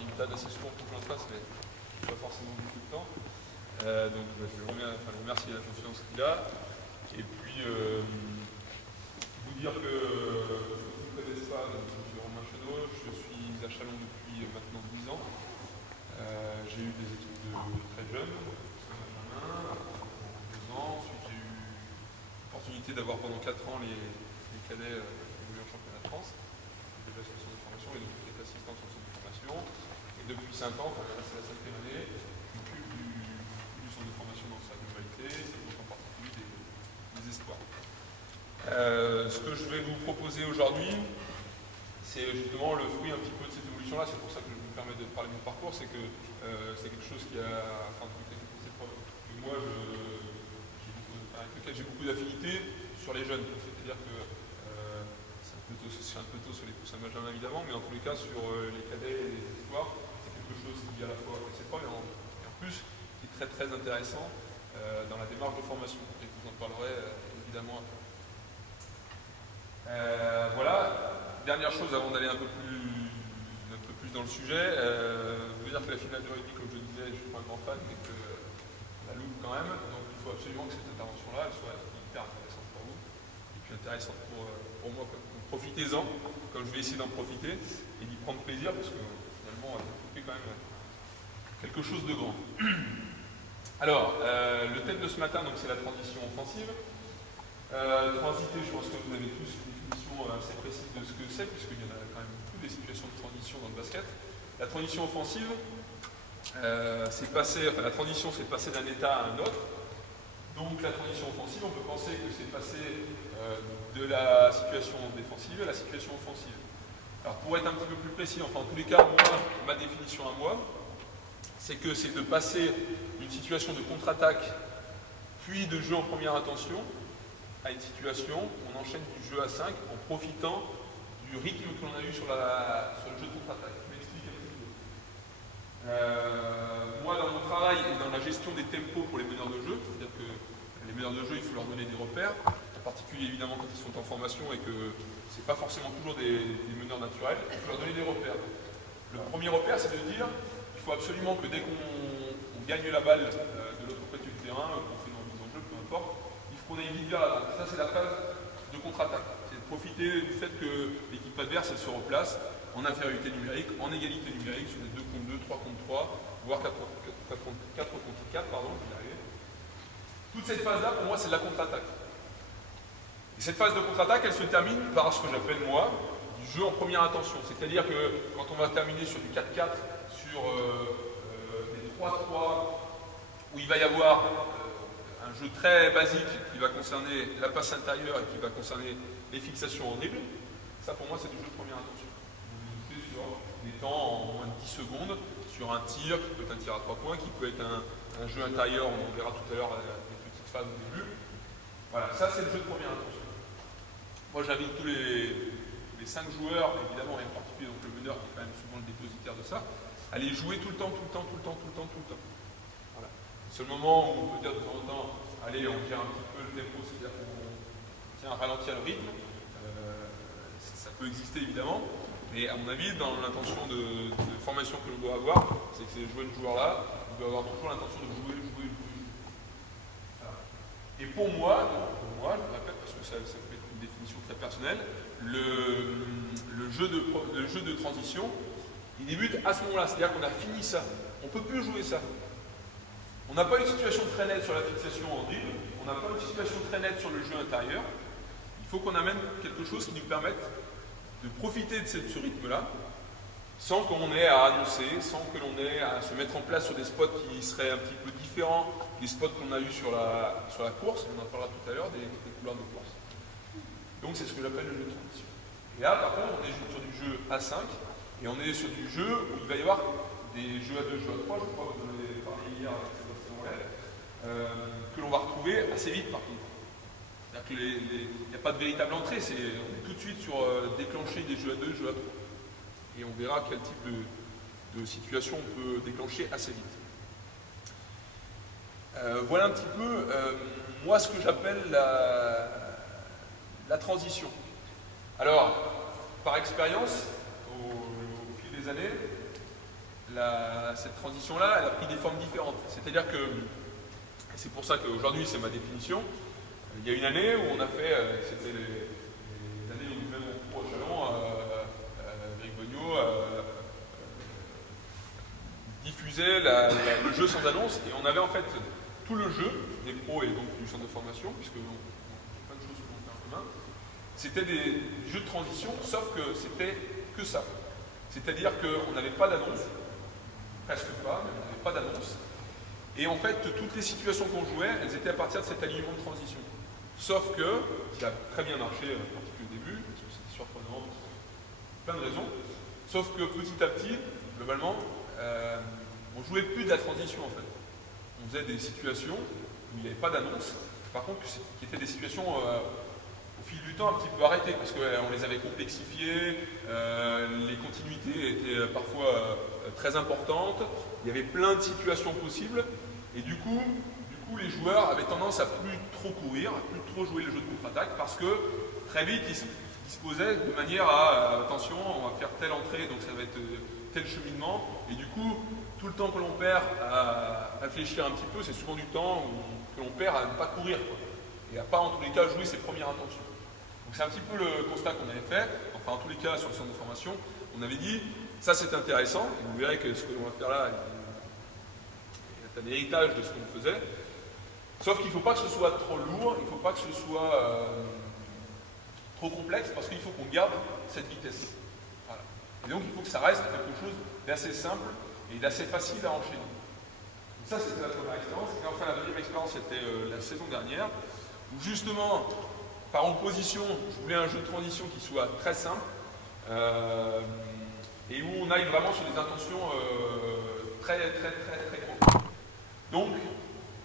il me tanne assez souvent pour que je le fasse, mais pas forcément beaucoup de temps. Donc je le remercie de la confiance qu'il a. Et puis, vous dire que vous ne connaissez pas, donc, je suis Romain Chenot, je suis à Châlons depuis maintenant 10 ans. J'ai eu des études très jeunes, Saint-Benjamin, 2 ans. Ensuite, j'ai eu l'opportunité d'avoir pendant 4 ans les cadets évolués en championnat de France, déjà sur le centre de formation, et donc j'étais assistant sur le centre de formation. Et depuis 5 ans, enfin là c'est la 5e année, je m'occupe du centre de formation dans sa globalité, et donc en particulier des espoirs. Ce que je vais vous proposer aujourd'hui, c'est justement le fruit un petit peu de cette évolution-là. C'est pour ça que je me permets de parler de mon parcours. C'est que c'est quelque chose qui a, enfin, que moi, avec lequel j'ai beaucoup d'affinités sur les jeunes. C'est-à-dire que c'est un peu tôt sur les poussins Benjamin évidemment, mais en tous les cas sur les cadets et les espoirs, c'est quelque chose qui à la fois c'est pas, mais en plus qui est très très intéressant dans la démarche de formation. Et je vous en parlerai évidemment après. Voilà, dernière chose avant d'aller un peu plus dans le sujet, vous dire que la finale de rugby, comme je disais, je ne suis pas un grand fan, mais que la loupe quand même, donc il faut absolument que cette intervention-là elle soit hyper intéressante pour vous, et puis intéressante pour moi. Profitez-en, comme je vais essayer d'en profiter, et d'y prendre plaisir, parce que finalement, on va développer quand même quelque chose de grand. Alors, le thème de ce matin, c'est la transition offensive. Transiter, je pense que vous avez tous une définition assez précise de ce que c'est, puisqu'il y en a quand même beaucoup des situations de transition dans le basket. La transition offensive, la transition, c'est passer d'un état à un autre. Donc la transition offensive, on peut penser que c'est passer de la situation défensive à la situation offensive. Alors pour être un petit peu plus précis, enfin en tous les cas, ma définition à moi, c'est que c'est de passer d'une situation de contre-attaque, puis de jeu en première intention, à une situation où on enchaîne du jeu à 5 en profitant du rythme que l'on a eu sur le jeu de contre-attaque. Je m'explique un petit peu. Moi, dans mon travail et dans la gestion des tempos pour les meneurs de jeu, c'est-à-dire que les meneurs de jeu, il faut leur donner des repères, en particulier évidemment quand ils sont en formation et que ce n'est pas forcément toujours des meneurs naturels, il faut leur donner des repères. Le premier repère, c'est de dire qu'il faut absolument que dès qu'on gagne la balle de l'autre côté du terrain, qu'on fait dans mise en jeu, peu importe, il faut qu'on aille vite vers l'avant. Ça, c'est la phase de contre-attaque. C'est de profiter du fait que l'équipe adverse, elle se replace en infériorité numérique, en égalité numérique, sur des 2 contre 2, 3 contre 3, voire 4 contre 4, pardon, j'y arrive. Toute cette phase-là, pour moi, c'est de la contre-attaque. Et cette phase de contre-attaque, elle se termine par ce que j'appelle, moi, du jeu en première intention. C'est-à-dire que quand on va terminer sur du 4-4, sur des 3-3, où il va y avoir un jeu très basique qui va concerner la passe intérieure et qui va concerner les fixations en dribble, ça, pour moi, c'est du jeu de première intention. Vous montez sur des temps en moins de 10 secondes, sur un tir, qui peut être un tir à 3 points, qui peut être un jeu intérieur, on verra tout à l'heure des petites phases au début. Voilà, ça c'est le jeu de première intention. Moi j'invite tous les 5 joueurs, évidemment, et en particulier donc, le meneur qui est quand même souvent le dépositaire de ça, à les jouer tout le temps. Voilà. C'est le moment où on peut dire de temps en temps, allez, on tire un petit peu le tempo, c'est-à-dire qu'on ralentit le rythme. Ça peut exister évidemment, mais à mon avis, dans l'intention de formation que l'on doit avoir, c'est que ces jeunes joueurs-là, ils doivent avoir toujours l'intention de jouer. Voilà. Et pour moi, je le répète parce que ça peut être une définition très personnelle, le jeu de transition, il débute à ce moment-là, c'est-à-dire qu'on a fini ça. On ne peut plus jouer ça. On n'a pas une situation très nette sur la fixation en dribble, on n'a pas une situation très nette sur le jeu intérieur. Il faut qu'on amène quelque chose qui nous permette de profiter de ce rythme-là, sans qu'on ait à annoncer, sans que l'on ait à se mettre en place sur des spots qui seraient un petit peu différents des spots qu'on a eu sur la course, on en parlera tout à l'heure, des couleurs de course. Donc c'est ce que j'appelle le jeu de transition. Et là, par contre, on est sur du jeu à 5, et on est sur du jeu où il va y avoir des jeux à 2, jeux à 3, je crois que vous en avez parlé hier avec Sébastien Morel, que l'on va retrouver assez vite par contre. Il n'y a pas de véritable entrée, on est tout de suite sur déclencher des jeux à 2, jeux à 3. Et on verra quel type de situation on peut déclencher assez vite. Voilà un petit peu, moi, ce que j'appelle la transition. Alors, par expérience, au fil des années, cette transition-là, elle a pris des formes différentes. C'est-à-dire que, et c'est pour ça qu'aujourd'hui c'est ma définition, il y a une année où on a fait, c'était les années où même on court au Chalon, Eric Beugnot diffusait le jeu sans annonce, et on avait en fait tout le jeu des pros et donc du centre de formation, puisque on a plein de choses qu'on fait en commun. C'était des jeux de transition, sauf que c'était que ça. C'est-à-dire qu'on n'avait pas d'annonce, presque pas, mais on n'avait pas d'annonce. Et en fait, toutes les situations qu'on jouait, elles étaient à partir de cet alignement de transition. Sauf que, qui a très bien marché, en particulier au début, parce que c'était surprenant, pour plein de raisons. Sauf que petit à petit, globalement, on jouait plus de la transition en fait. On faisait des situations où il n'y avait pas d'annonce, par contre, qui étaient des situations au fil du temps un petit peu arrêtées, parce qu'on les avait complexifiées, les continuités étaient parfois très importantes, il y avait plein de situations possibles, et du coup les joueurs avaient tendance à plus trop courir, à plus trop jouer le jeu de contre-attaque, parce que très vite ils se disposaient de manière à, attention, on va faire telle entrée, donc ça va être tel cheminement, et du coup, tout le temps que l'on perd à réfléchir un petit peu, c'est souvent du temps que l'on perd à ne pas courir, quoi, et à pas en tous les cas jouer ses premières intentions. Donc c'est un petit peu le constat qu'on avait fait, enfin en tous les cas sur le centre de formation, on avait dit, ça c'est intéressant, et vous verrez que ce que l'on va faire là, est un héritage de ce qu'on faisait, sauf qu'il ne faut pas que ce soit trop lourd, il ne faut pas que ce soit trop complexe, parce qu'il faut qu'on garde cette vitesse. Voilà. Et donc il faut que ça reste quelque chose d'assez simple et d'assez facile à enchaîner. Donc ça c'était la première expérience, et enfin la deuxième expérience c'était la saison dernière, où justement, par opposition, je voulais un jeu de transition qui soit très simple, et où on aille vraiment sur des intentions très courtes. Donc,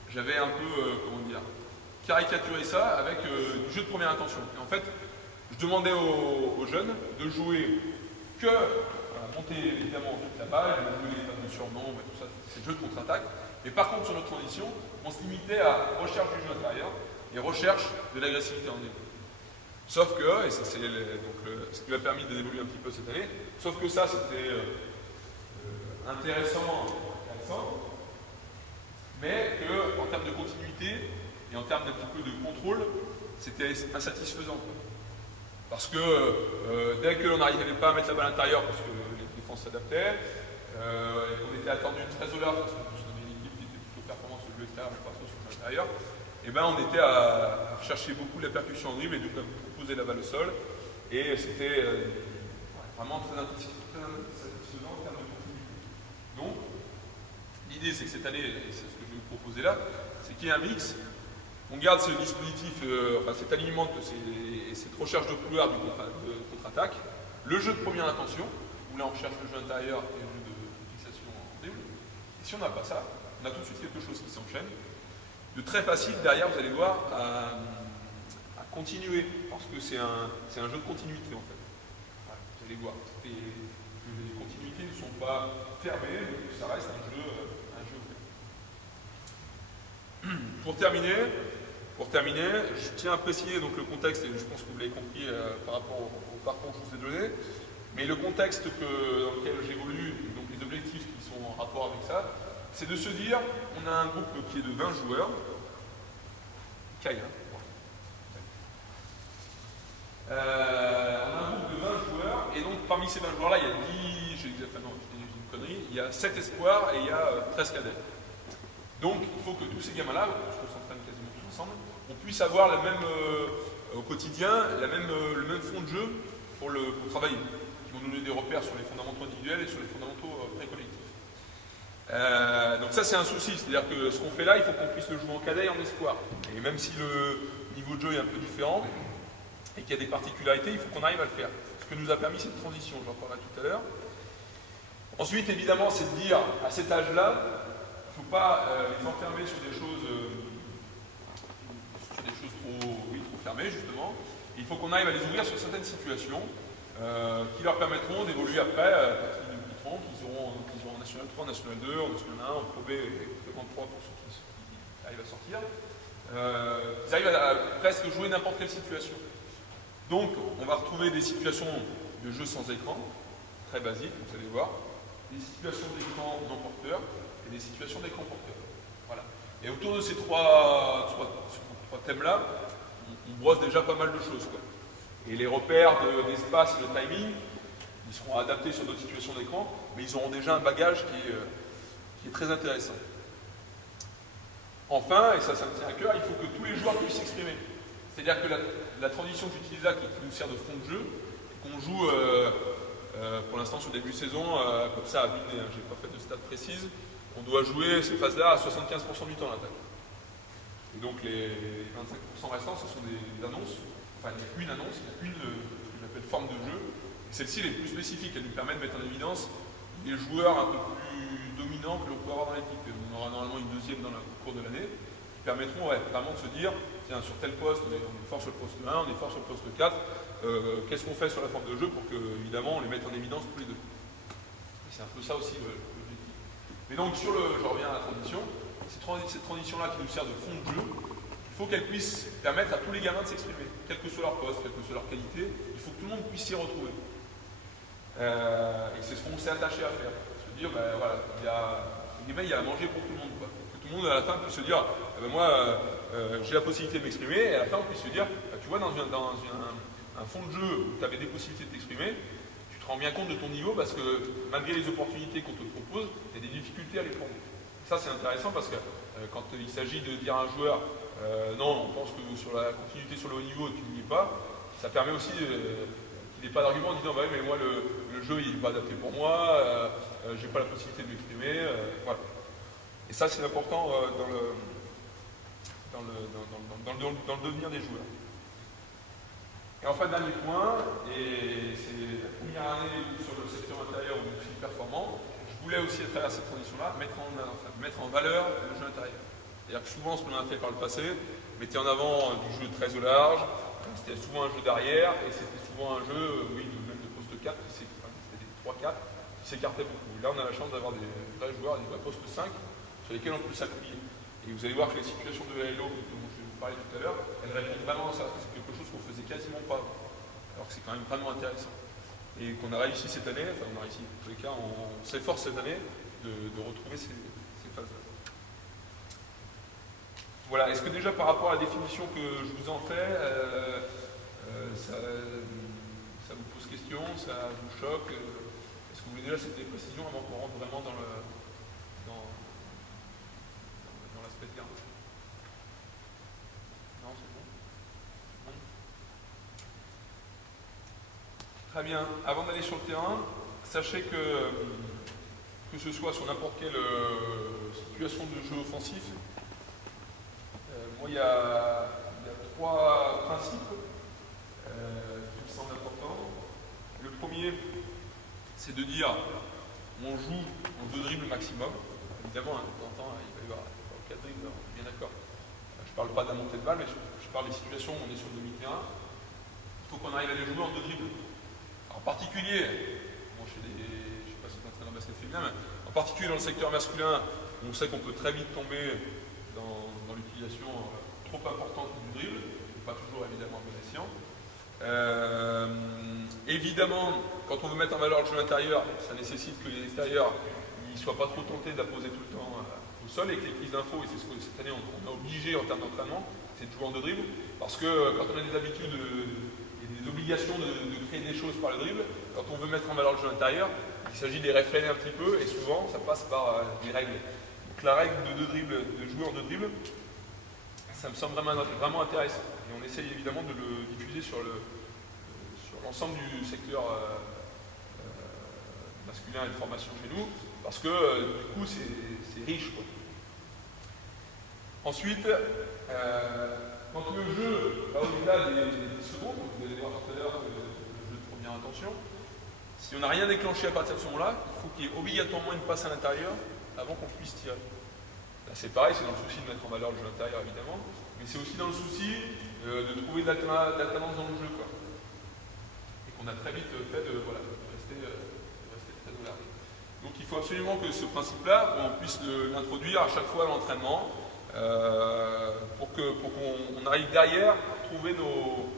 j'avais un peu, comment dire, caricaturé ça avec du jeu de première intention. Et en fait, je demandais aux jeunes de jouer que, monter évidemment toute la balle, de jouer les fameux surnombres et tout ça, c'est le jeu de contre-attaque. Mais par contre, sur notre transition, on se limitait à recherche du jeu intérieur et recherche de l'agressivité en début. Sauf que, et c'est ce qui m'a permis d'évoluer un petit peu cette année, sauf que ça c'était intéressant, mais qu'en termes de continuité et en termes d'un petit peu de contrôle, c'était insatisfaisant. Parce que dès que l'on n'arrivait pas à mettre la balle à l'intérieur, parce que les défenses s'adaptaient, et qu'on était attendu très au large, parce que nous avons une équipe qui était plutôt performante sur le jeu extérieur, mais pas trop sur le jeu intérieur, et ben on était à rechercher beaucoup la percussion en dribble et de poser la balle au sol. Et c'était vraiment très satisfaisant en termes de continuité. Donc, l'idée c'est que cette année, et c'est ce que je vais vous proposer là, c'est qu'il y ait un mix. On garde ce dispositif, enfin cet alignement et cette recherche de couloir de contre-attaque, le jeu de première intention, où là on cherche le jeu intérieur et le jeu de fixation en dribble. Et si on n'a pas ça, on a tout de suite quelque chose qui s'enchaîne. De très facile, derrière, vous allez voir, à continuer, parce que c'est un jeu de continuité en fait. Voilà, vous allez voir, les continuités ne sont pas fermées, mais ça reste un jeu ouvert. Pour terminer, je tiens à préciser donc, le contexte, et je pense que vous l'avez compris par rapport au parcours que je vous ai donné, mais le contexte dans lequel j'évolue, donc les objectifs qui sont en rapport avec ça, c'est de se dire, on a un groupe qui est de 20 joueurs, on a un groupe de 20 joueurs, et donc parmi ces 20 joueurs-là, il y a 10, je dis une connerie, il y a 7 espoirs et il y a 13 cadets. Donc il faut que tous ces gamins-là, parce qu'on s'entraîne quasiment tous ensemble, on puisse avoir la même, au quotidien le même fond de jeu pour travailler, qui vont nous donner des repères sur les fondamentaux individuels et sur les fondamentaux précollectifs. Donc ça c'est un souci, c'est-à-dire que ce qu'on fait là, il faut qu'on puisse le jouer en cadet et en espoir. Et même si le niveau de jeu est un peu différent et qu'il y a des particularités, il faut qu'on arrive à le faire. Ce que nous a permis cette transition, j'en parlerai tout à l'heure. Ensuite, évidemment, c'est de dire, à cet âge-là, il ne faut pas les enfermer sur des choses trop fermées, justement. Et il faut qu'on arrive à les ouvrir sur certaines situations qui leur permettront d'évoluer après, à partir de 8 ans, qu'ils auront en National 3, en National 2, en National 1, en Pro B et en 3 pour ceux qui arrivent à sortir. Ils arrivent à presque jouer n'importe quelle situation. Donc, on va retrouver des situations de jeu sans écran, très basiques, vous allez voir. des situations d'écran non porteurs et des situations d'écran porteurs. Voilà. Et autour de ces trois thèmes-là, on brosse déjà pas mal de choses, quoi. Et les repères d'espace et de timing, ils seront adaptés sur d'autres situations d'écran, mais ils auront déjà un bagage qui est très intéressant. Enfin, et ça me tient à cœur, il faut que tous les joueurs puissent s'exprimer. C'est-à-dire que la transition que j'utilise là, qui nous sert de fond de jeu, qu'on joue pour l'instant sur début de saison, comme ça à vue de nez, j'ai pas fait de stats précises, on doit jouer ces phases-là à 75% du temps à l'attaque. Et donc les 25% restants, ce sont des annonces. Enfin, il y a une annonce, il y a une ce que j'appelle forme de jeu. Celle-ci, elle est plus spécifique, elle nous permet de mettre en évidence les joueurs un peu plus dominants que l'on peut avoir dans l'équipe. On aura normalement une deuxième dans le cours de l'année, qui permettront vraiment de se dire, tiens, sur tel poste, on est fort sur le poste 1, on est fort sur le poste 4, qu'est-ce qu'on fait sur la forme de jeu pour que, évidemment, on les mette en évidence tous les deux. C'est un peu ça aussi l'objectif. Mais donc, je reviens à la transition, cette transition-là qui nous sert de fond de jeu, il faut qu'elle puisse permettre à tous les gamins de s'exprimer, quel que soit leur poste, quelle que soit leur qualité, il faut que tout le monde puisse s'y retrouver. Et c'est ce qu'on s'est attaché à faire. Se dire, ben voilà, il y a à manger pour tout le monde, quoi. Que tout le monde à la fin puisse se dire, ben moi j'ai la possibilité de m'exprimer, et à la fin on puisse se dire, ben, tu vois, dans un fond de jeu où tu avais des possibilités de t'exprimer, tu te rends bien compte de ton niveau parce que malgré les opportunités qu'on te propose, il y a des difficultés à les prendre. Ça c'est intéressant parce que quand il s'agit de dire à un joueur, non, on pense que sur la continuité sur le haut niveau, tu n'y es pas, ça permet aussi qu'il n'ait pas d'argument en disant, bah, mais moi le jeu il n'est pas adapté pour moi, j'ai pas la possibilité de m'exprimer, voilà. Et ça c'est important dans le devenir des joueurs. Et enfin, dernier point, et c'est la première année sur le secteur intérieur où je suis performant, je voulais aussi, à travers cette transition-là, mettre en valeur le jeu intérieur. C'est-à-dire que souvent, ce qu'on a fait par le passé, mettait en avant du jeu très au large, c'était souvent un jeu d'arrière, et c'était souvent un jeu, oui, même de poste 4, c'était des 3-4, qui s'écartaient beaucoup. Là, on a la chance d'avoir des vrais joueurs, des vrais postes 5, sur lesquels on peut s'appuyer. Et vous allez voir que les situations de Halo, dont je vais vous parler tout à l'heure, elles répondent vraiment à ça. C'est quelque chose qu'on faisait quasiment pas avant. Alors que c'est quand même vraiment intéressant. Et qu'on a réussi cette année, enfin on a réussi, en tous les cas, on s'efforce cette année de retrouver ces phases-là. Voilà, est-ce que déjà par rapport à la définition que je vous en fais, ça vous pose question, ça vous choque? Est-ce que vous voulez déjà cette précision avant qu'on rentre vraiment dans l'aspect terme? Non, c'est bon? Non. Très bien. Avant d'aller sur le terrain, sachez que ce soit sur n'importe quelle situation de jeu offensif, moi il y a 3 principes qui me semblent importants. Le premier, c'est de dire on joue en 2 dribbles maximum. Évidemment, de temps en temps, il va y avoir 4 dribbles, on est bien d'accord. Je ne parle pas d'un montée de balle, mais je parle des situations où on est sur le demi-terrain. Il faut qu'on arrive à les jouer en 2 dribbles. En particulier, bon, je ne sais pas si c'est un entraîneur basket féminin, mais en particulier dans le secteur masculin, on sait qu'on peut très vite tomber dans l'utilisation trop importante du dribble, pas toujours évidemment bon escient. Évidemment, quand on veut mettre en valeur le jeu intérieur, ça nécessite que les extérieurs ne soient pas trop tentés d'apposer tout le temps au sol et que les prises d'infos, et c'est ce que cette année on a obligé en termes d'entraînement, c'est de jouer en 2 dribbles, parce que quand on a des habitudes et des obligations de créer des choses par le dribble, quand on veut mettre en valeur le jeu intérieur, il s'agit de les réfréner un petit peu, et souvent ça passe par des règles. Donc la règle de 2 dribbles, de jouer en 2 dribbles, ça me semble vraiment intéressant. Et on essaye évidemment de le diffuser sur l'ensemble du secteur masculin et de formation chez nous, parce que du coup c'est riche, quoi. Ensuite, quand le jeu va au-delà des secondes, vous allez voir tout à l'heure le jeu de première intention, si on n'a rien déclenché à partir de ce moment-là, il faut qu'il y ait obligatoirement une passe à l'intérieur avant qu'on puisse tirer. Là c'est pareil, c'est dans le souci de mettre en valeur le jeu intérieur évidemment, mais c'est aussi dans le souci de trouver de l'alternance dans le jeu, quoi. Et qu'on a très vite fait de rester très au large. Donc il faut absolument que ce principe-là, on puisse l'introduire à chaque fois à l'entraînement, pour qu'on arrive derrière à trouver nos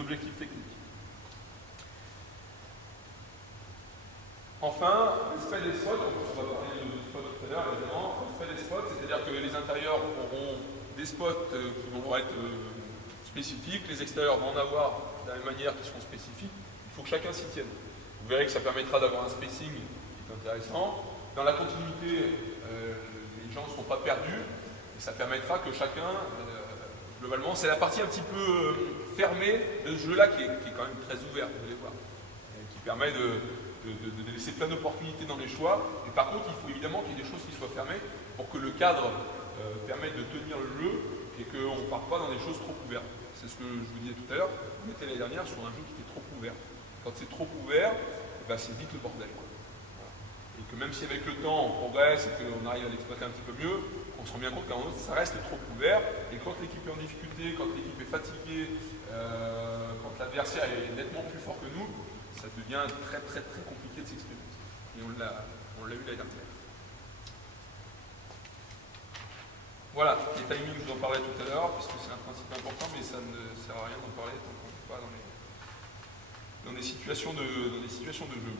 objectifs techniques. Enfin, le spread des spots, on va parler de spots tout à l'heure évidemment, le spread des spots, c'est-à-dire que les intérieurs auront des spots qui vont être spécifiques, les extérieurs vont en avoir de la même manière qui seront spécifiques, il faut que chacun s'y tienne. Vous verrez que ça permettra d'avoir un spacing qui est intéressant. Dans la continuité, les gens ne seront pas perdus, et ça permettra que chacun, globalement, c'est la partie un petit peu fermée de ce jeu-là qui est quand même très ouvert, vous allez voir, et qui permet de laisser plein d'opportunités dans les choix. Et par contre, il faut évidemment qu'il y ait des choses qui soient fermées pour que le cadre permette de tenir le jeu et qu'on ne parte pas dans des choses trop ouvertes. C'est ce que je vous disais tout à l'heure, on était l'année dernière sur un jeu qui était trop ouvert. Quand c'est trop ouvert, ben c'est vite le bordel, quoi. Voilà. Et que même si avec le temps on progresse et qu'on arrive à l'exploiter un petit peu mieux, on se rend bien compte qu'à un moment ça reste trop ouvert. Et quand l'équipe est en difficulté, quand l'équipe est fatiguée, quand l'adversaire est nettement plus fort que nous, ça devient très compliqué de s'exprimer. Et on l'a eu l'année dernière. Voilà, les timings, je vous en parlais tout à l'heure, puisque c'est un principe important, mais ça ne sert à rien d'en parler tant qu'on n'est pas dans des situations de jeu.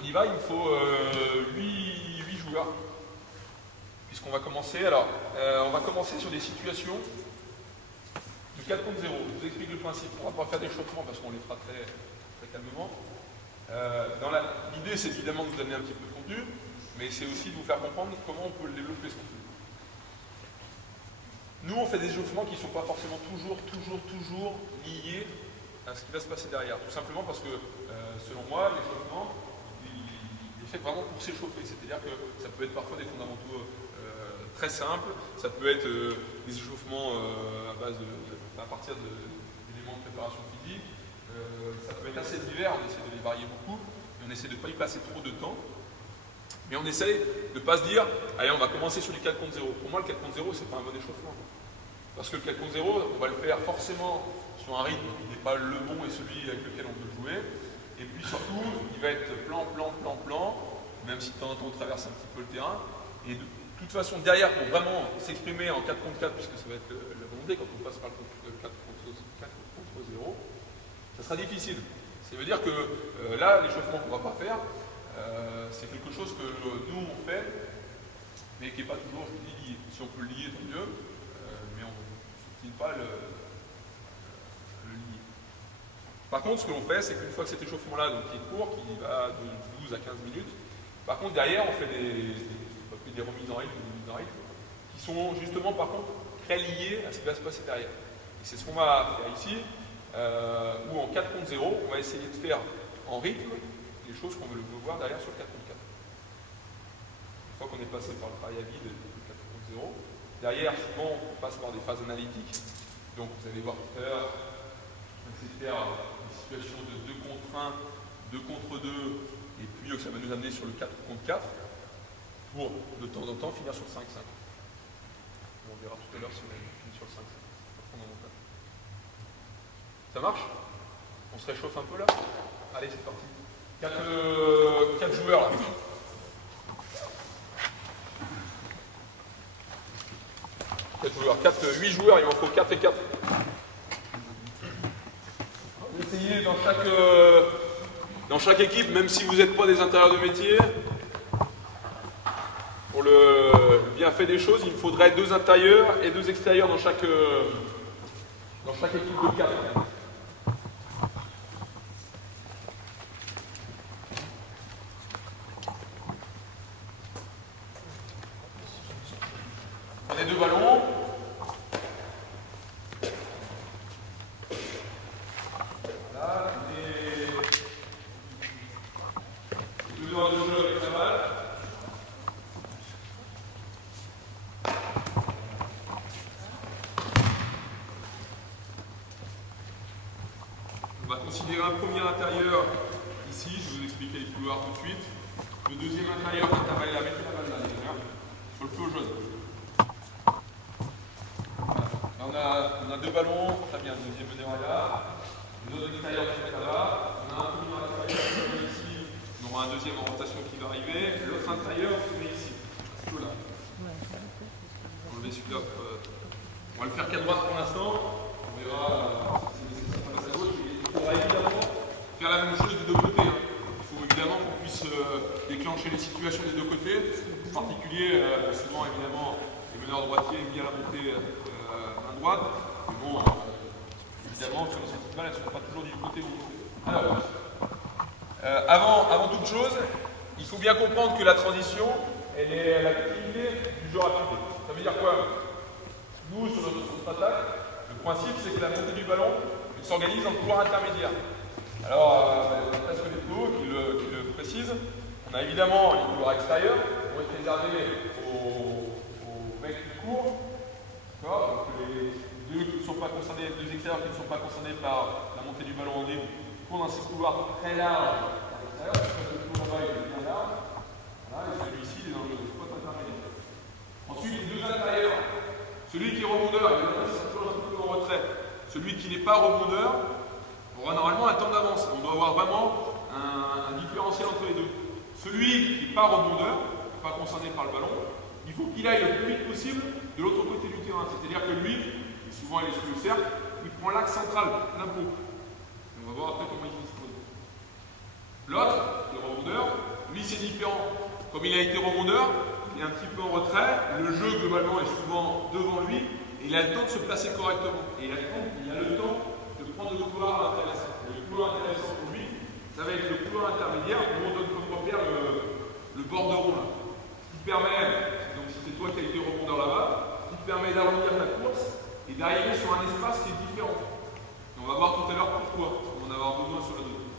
On y va, il me faut 8 joueurs, puisqu'on va commencer. Alors, on va commencer sur des situations de 4 contre 0. Je vous explique le principe. On va pas faire d'échauffement parce qu'on les fera très calmement. L'idée, c'est évidemment de vous donner un petit peu de contenu, mais c'est aussi de vous faire comprendre comment on peut le développer, ce contenu. Nous, on fait des échauffements qui ne sont pas forcément toujours liés à ce qui va se passer derrière. Tout simplement parce que, selon moi, l'échauffement, il est fait vraiment pour s'échauffer. C'est-à-dire que ça peut être parfois des fondamentaux très simples, ça peut être des échauffements à partir d'éléments de préparation physique, ça peut être assez divers, on essaie de les varier beaucoup, et on essaie de ne pas y passer trop de temps. Mais on essaie de ne pas se dire, allez, on va commencer sur du 4 contre 0. Pour moi, le 4 contre 0, c'est pas un bon échauffement. Parce que le 4 contre 0, on va le faire forcément sur un rythme qui n'est pas le bon et celui avec lequel on veut jouer. Et puis surtout, il va être plan, même si de temps en temps on traverse un petit peu le terrain. Et de toute façon, derrière, pour vraiment s'exprimer en 4 contre 4, puisque ça va être la volonté quand on passe par le 4 contre 0, ça sera difficile. Ça veut dire que là, l'échauffement qu'on ne va pas faire, c'est quelque chose que nous on fait, mais qui n'est pas toujours, je vous dis, lié. Si on peut le lier, tant mieux, mais on ne pas le lier. Par contre, ce que l'on fait, c'est qu'une fois que cet échauffement-là, qui est court, qui va de 12 à 15 minutes, par contre, derrière, on fait des remises en rythme, qui sont justement, par contre, très liées à ce qui va se passer derrière. Et c'est ce qu'on va faire ici, où en 4 contre 0, on va essayer de faire en rythme les choses qu'on veut voir derrière sur le 4 contre 4. Une fois qu'on est passé par le travail à vide du 4 contre 0, derrière, souvent, on passe par des phases analytiques. Donc, vous allez voir tout à l'heure, on essaie de faire une situation de 2 contre 1, 2 contre 2, et puis ça va nous amener sur le 4 contre 4, pour, de temps en temps, finir sur le 5-5. On verra tout à l'heure si on finit sur le 5-5. Ça marche? On se réchauffe un peu là? Allez, c'est parti. 4 joueurs là. 8 joueurs, il m'en faut 4 et 4. On va essayer dans chaque équipe, même si vous n'êtes pas des intérieurs de métier, pour le bien fait des choses, il faudrait 2 intérieurs et 2 extérieurs dans chaque équipe de 4. On a 2 ballons. Voilà, les 2 heures de jeu avec la balle. On va considérer un premier intérieur ici, je vais vous expliquer les couloirs tout de suite. Le deuxième intérieur, quand on va la mettre la balle là, sur le feu jaune. Voilà. On a 2 ballons, très bien, le deuxième meneur est là. Les autres extérieurs qui sont là. On a un premier intérieur ici, on aura un deuxième en rotation qui va arriver. L'autre intérieur, on met ici, plutôt là. On va enlever celui-là. On va le faire qu'à droite pour l'instant. On verra si c'est nécessaire de passer à gauche. Il faudra évidemment faire la même chose des 2 côtés. Il faut évidemment qu'on puisse déclencher les situations des deux côtés. En particulier, souvent évidemment, les meneurs droitiers aiment bien la montée main droite. Mais bon, évidemment, sur les petites balles, elles ne sont pas toujours du côté où on veut. Alors, avant toute chose, il faut bien comprendre que la transition, elle est l'activité du jeu rapide. Ça veut dire quoi? Nous, sur notre attaque, le principe, c'est que la montée du ballon s'organise en couloir intermédiaire. Alors, la tasse qui le précise, on a évidemment les couloirs extérieurs qui vont être réservés aux mecs qui courent. Donc les deux qui ne sont pas concernés, les deux extérieurs qui ne sont pas concernés par la montée du ballon en libre courent dans ces couloirs très larges à l'extérieur. Le couloir là-bas est bien large. Voilà, et celui-ci est dans le spot intermédiaire. Ensuite, les deux intérieurs. Celui qui est rebondeur, évidemment, c'est toujours un peu en retrait. Celui qui n'est pas rebondeur aura normalement un temps d'avance. On doit avoir vraiment un différentiel entre les deux. Celui qui n'est pas rebondeur, pas concerné par le ballon, il faut qu'il aille le plus vite possible de l'autre côté du terrain. C'est-à-dire que lui, et souvent il est sur le cercle, il prend l'axe central, plein pot. Et on va voir après comment il dispose. L'autre, le rebondeur, lui c'est différent. Comme il a été rebondeur, il est un petit peu en retrait, le jeu globalement est souvent devant lui, et il a le temps de se placer correctement. Et il a le temps de prendre le couloir intéressant. Et le couloir intéressant pour lui, ça va être le couloir intermédiaire où on donne comme repère le borderon là. Qui permet, donc si c'est toi qui as été rebondeur là-bas, qui permet d'arrondir ta course et d'arriver sur un espace qui est différent. Et on va voir tout à l'heure pourquoi, parce qu'on va en avoir besoin sur la deuxième.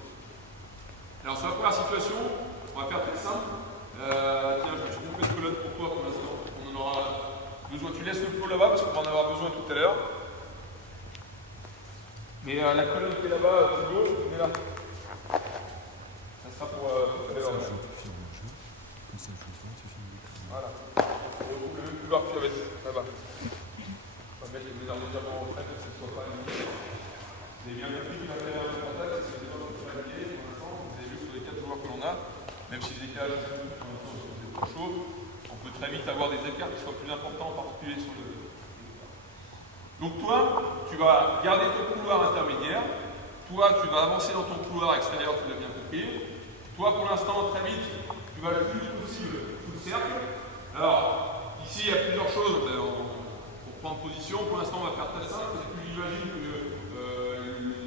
Alors sur la première situation, on va faire très simple. Tiens, je me suis trompé de colonne pour toi pour l'instant. On en aura besoin. Tu laisses le plot là-bas parce qu'on va en avoir besoin tout à l'heure. Mais la colonne qui est là-bas, Thibaut, on est là. Ça sera pour tout à l'heure. Voilà. Le même couloir que tu avais là-bas. On va mettre les meneurs légèrement en retrait pour que ce ne soit pas ennuyé. Vous avez bien compris que l'intérieur de contact, c'est des pas pour fatiguer pour l'instant. Vous avez vu sur les 4 joueurs que l'on a, même si les décalages sont trop chauds, on peut très vite avoir des écarts qui soient plus importants, en particulier sur le. Donc toi, tu vas garder ton couloir intermédiaire. Toi, tu vas avancer dans ton couloir extérieur, tu l'as bien compris. Toi, pour l'instant, très vite, tu vas le plus vite possible sous le cercle. Alors, ici, il y a plusieurs choses pour prendre position. Pour l'instant, on va faire très simple. Parce que j'imagine que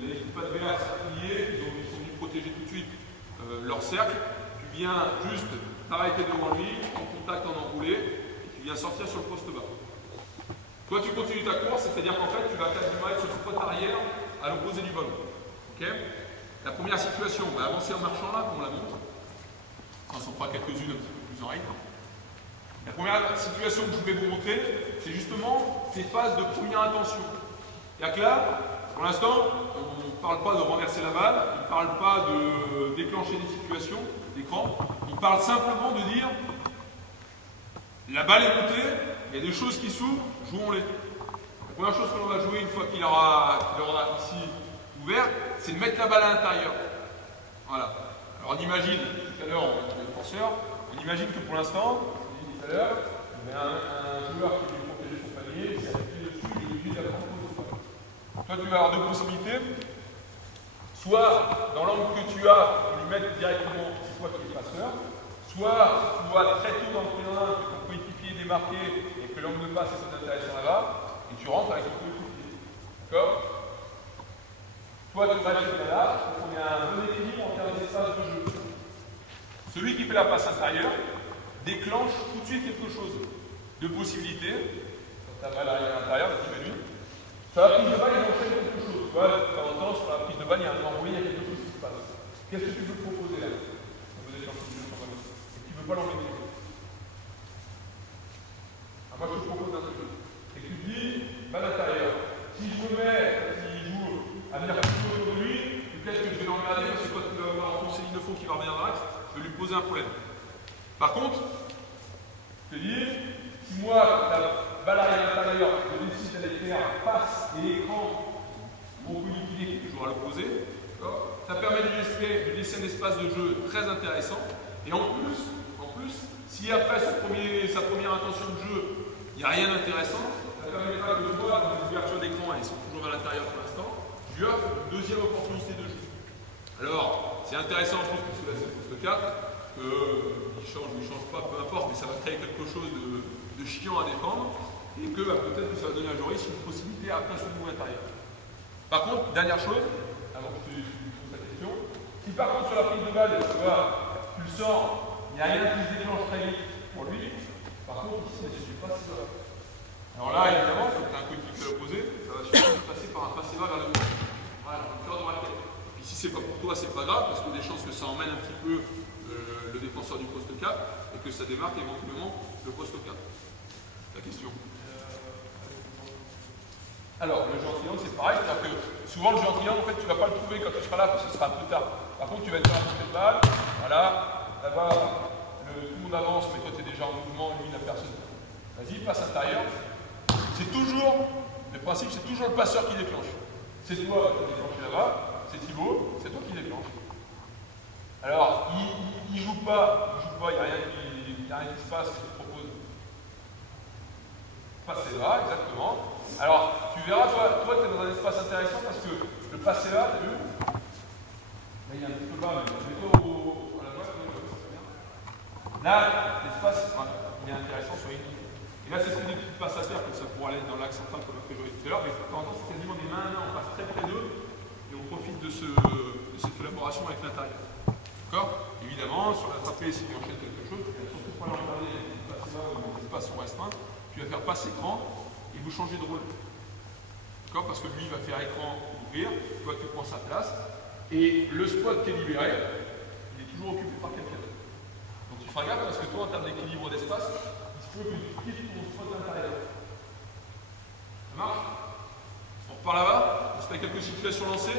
les équipes adverses affiliées, ils sont venus protéger tout de suite leur cercle. Tu viens juste t'arrêter devant lui, en contact, en enroulé, et tu viens sortir sur le poste bas. Toi, tu continues ta course, c'est-à-dire qu'en fait, tu vas quasiment être sur le spot arrière à l'opposé du ballon. Okay. La première situation, on va avancer en marchant là, comme on la montre. On s'en fera quelques-unes un petit peu plus en rythme. La première situation que je voulais vous montrer, c'est justement ces phases de première intention. C'est-à-dire que là, pour l'instant, on ne parle pas de renverser la balle, on ne parle pas de déclencher des situations d'écran, on parle simplement de dire la balle est montée, il y a des choses qui s'ouvrent, jouons-les. La première chose que l'on va jouer une fois qu'il aura ici ouvert, c'est de mettre la balle à l'intérieur. Voilà. Alors on imagine, tout à l'heure on va le défenseur, on imagine que pour l'instant, tout à l'heure, il y a un joueur qui veut protéger son panier, il s'est appuyé dessus, et lui il a prendre le spot. Toi tu vas avoir deux possibilités. Soit dans l'angle que tu as, tu lui mettre directement, c'est toi qui es passeur. Soit tu vois très tôt dans le prénom que ton coéquipier est démarqué et que l'angle de passe est intéressant là-bas, et tu rentres avec ton coéquipier. D'accord? Toi, tu vas aller là, donc on a un bon équilibre en termes d'espace de jeu. Celui qui fait la passe intérieure déclenche tout de suite quelque chose. Deux possibilités. Quand ta balle arrive à l'intérieur, tu mets lui. Sur la prise de balle, il enchaîne quelque chose. Tu vois, de temps en temps, sur la prise de balle, il y a un envoyé, il y a quelque chose qui se passe. Qu'est-ce que tu peux proposer là? Vous êtes en train de jouer sur ballon. Et tu ne veux pas l'embêter. Moi, je te propose un truc. Et tu te dis, balle intérieure. Si je me mets, s'il joue à venir plus autour de lui, peut-être que je vais l'emmerder parce que quand il va avoir enfoncé ligne de fond qui va revenir dans l'axe, je vais lui poser un problème. Par contre, je te dis, si moi, la balle arrive à l'intérieur, je décide d'aller faire passe et l'écran, mon coéquipier qui joue à l'opposé, ça permet de laisser un espace de jeu très intéressant. Et en plus, si après sa première intention de jeu, il n'y a rien d'intéressant, ça permettra de voir dans les ouvertures d'écran, elles sont toujours à l'intérieur pour l'instant, je lui offre une deuxième opportunité de jeu. Alors, c'est intéressant en plus, parce que là c'est le poste 4, que qu'il change ou il ne change pas, peu importe, mais ça va créer quelque chose de chiant à défendre, et que peut-être que ça va donner à Joris une possibilité après ce mouvement intérieur. Par contre, dernière chose, avant que je te pose la question, si par contre sur la prise de balle, tu vois, tu le sens, il n'y a rien qui se déclenche très vite pour lui, par contre ici, je ne suis pas sûr. Alors là, évidemment, quand tu as un coéquipier opposé, ça va surtout passer par un passé bas vers le haut. Voilà, une corde dans la tête. Et si c'est pas pour toi, c'est pas grave, parce qu'il y a des chances que ça emmène un petit peu le défenseur du poste 4 et que ça démarque éventuellement le poste 4. La question. Alors, le jeu en triangle, c'est pareil, c'est-à-dire que souvent le jeu en triangle, en fait, tu ne vas pas le trouver quand tu seras là, parce que ce sera un peu tard. Par contre, tu vas être sur la montée de balle, voilà, là-bas, tout le monde avance, mais toi, tu es déjà en mouvement, lui, la personne. Vas-y, passe intérieur. C'est toujours, le principe, c'est toujours le passeur qui déclenche. C'est toi qui déclenches là-bas, c'est Thibaut, c'est toi qui déclenche. Alors, il ne joue pas, il n'y a rien qui se passe, il te propose. Passer là, exactement. Alors, tu verras, toi tu es dans un espace intéressant parce que le passer là, tu as vu? Là, il est un petit peu bas, mais mets-toi à la droite, là, l'espace, il est intéressant sur une. Et là, c'est ce que tu passes à terre, comme ça pourra aller dans l'axe central comme on a fait jouer tout à l'heure, mais de temps en temps, c'est quasiment des mains à main, on passe très près d'eux et on profite de cette collaboration avec l'intérieur. D'accord? Évidemment, sur l'attrapé, si tu enchaînes quelque chose, tu vas surtout pas l'enlever, passer là où les espaces sont restreints, tu vas faire passe écran et vous changez de rôle. D'accord? Parce que lui va faire écran ouvrir, toi tu prends sa place, et le spot qui est libéré, il est toujours occupé par quelqu'un d'autre. Donc tu feras gaffe parce que toi, en termes d'équilibre d'espace, il se peut que tu quittes ton spot intérieur. Ça marche? On repart là-bas, on se fait quelques situations lancées.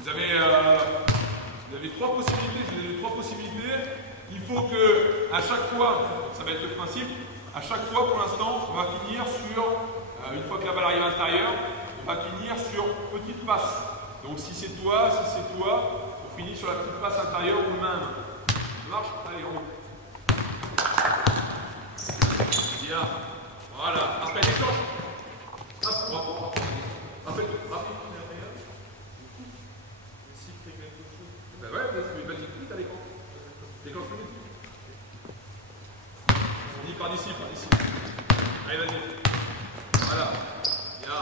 Vous avez trois possibilités. Il faut que, à chaque fois, ça va être le principe, à chaque fois, pour l'instant, on va finir sur, une fois que la balle arrive à l'intérieur, on va finir sur petite passe. Donc si c'est toi, on finit sur la petite passe intérieure ou main à main. Ça marche? Allez, on roule. Bien. Voilà. Après, déclenche. Hop, rappelle. Ben ouais, vas-y, vite à l'écran. Déclenche plus vite. On dit par d'ici. Allez, vas-y. Voilà. Bien.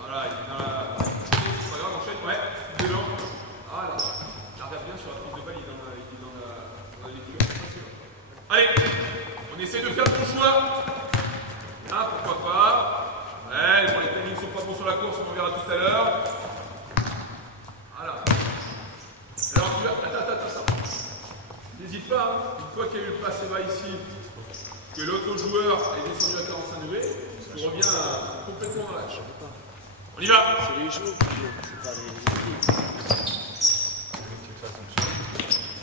Voilà, il est dans la. C'est pas grave, enchaîne. Ouais, dedans. Voilà. Regarde bien sur la prise de balle, il est dans la lecture. Allez, on essaie de faire le bon choix. Ah, pourquoi pas. Ouais, bon, les timings ne sont pas bons sur la course, on verra tout à l'heure. Voilà. Alors, tu vas. Attends. N'hésite pas, hein. Une fois qu'il y a eu le passé bas ici, que l'autre joueur est descendu à 45 degrés, on revient complètement dans l'axe. On y va. C'est les jeux qui jouent, c'est pas les équipes.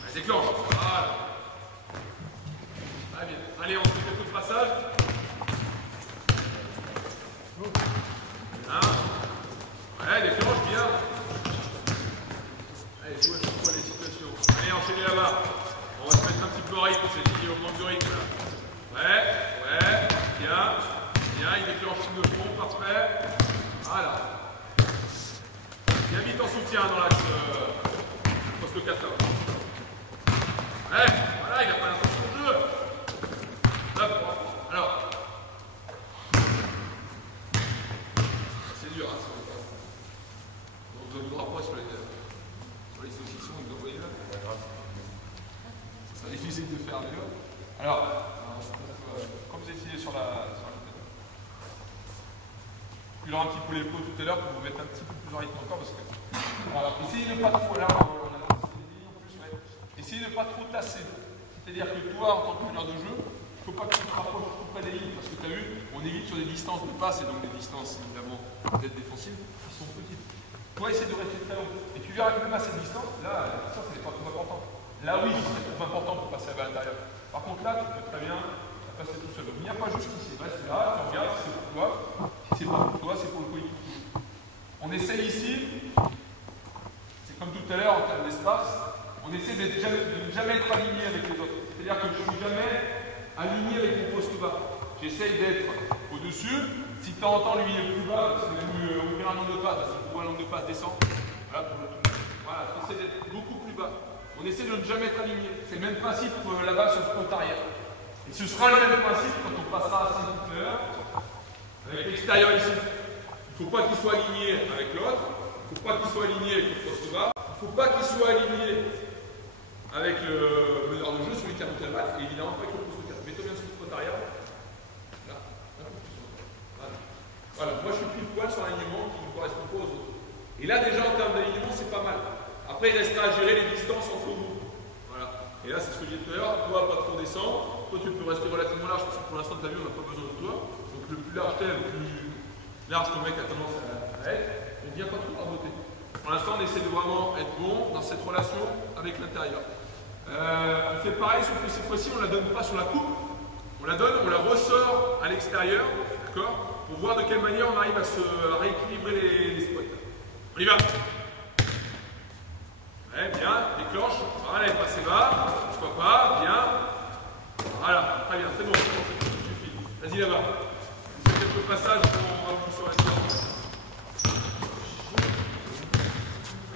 Allez, déclenche. Voilà. Allez, bien. Allez, on fait quelques passages. Ouais, déclenche bien. Allez, jouez chaque fois les situations. Allez, enchaînez là-bas. On va se mettre un petit peu en rythme, c'est dit au manque de rythme là. Ouais, bien, il déclenche tout le front, parfait. Voilà. Bien vite en soutien dans l'axe poste 4 là. Ouais, voilà, il n'a pas l'intention de jeu. Hop, alors. C'est dur, hein, on ne voudra pas sur les saucissons que vous envoyez là. Ça sera difficile de faire mieux. Alors, comme vous étiez sur la je leur un petit peu les flots tout à l'heure pour vous mettre un petit peu plus en rythme encore parce que voilà, essayez de ne pas trop là, on a lancé des lignes en plus, ouais. Essayez de ne pas trop tasser. C'est-à-dire que toi, en tant que meneur de jeu, il ne faut pas que tu te rapproches trop près des lignes parce que tu as vu, on évite sur des distances de passe et donc des distances évidemment peut-être défensives qui sont petites. Toi, essaie de rester très haut. Et tu verras que même à cette distance, là, la distance elle n'est pas trop importante. Là oui, c'est trop important pour passer à l'intérieur. Par contre là, tu peux très bien passer tout seul. Donc il n'y a pas jusqu'ici. Reste là, tu regardes si c'est pour toi. Si c'est pas pour toi, c'est pour le coéquipier. On essaye ici, c'est comme tout à l'heure en termes d'espace, on essaie de ne jamais être aligné avec les autres. C'est-à-dire que je ne suis jamais aligné avec mon poste bas. J'essaye d'être au-dessus. Si de temps en temps lui est plus bas, parce qu'il a voulu ouvrir un angle de passe, parce qu'il voit un angle de passe descend. Voilà, pour le tout. Voilà, j'essaie d'être beaucoup plus bas. On on essaie de ne jamais être aligné. C'est le même principe là-bas sur le spot arrière. Et ce sera le même principe quand on passera à 5 tout à l'heure, avec l'extérieur ici. Il ne faut pas qu'il soit aligné avec l'autre, il ne faut pas qu'il soit aligné avec le poste bas, il ne faut pas qu'il soit aligné avec le meneur de jeu, celui qui a monté la balle, et évidemment pas avec le poste 4. Mets-toi bien sur le spot arrière. Là, voilà, moi je suis pile poil sur l'alignement qui ne correspond pas aux autres. Et là déjà en termes d'alignement c'est pas mal. Après il restera à gérer les distances entre vous. Voilà. Et là c'est ce que j'ai dit tout à l'heure, toi pas trop descendre, toi tu peux rester relativement large parce que pour l'instant tu as vu on n'a pas besoin de toi. Donc le plus large t'es, le plus large ton mec a tendance à être, et viens pas trop raboter. Pour l'instant on essaie de vraiment être bon dans cette relation avec l'intérieur. On fait pareil sauf que cette fois-ci on ne la donne pas sur la coupe, on la donne, on la ressort à l'extérieur, d'accord, pour voir de quelle manière on arrive à rééquilibrer les spots. On y va. Ouais, bien, déclenche. Voilà, elle est passée bas. Pourquoi pas, bien. Voilà, très bien, c'est bon, ça suffit. Vas-y là-bas. On fait quelques passages pour appuyer sur la sorte.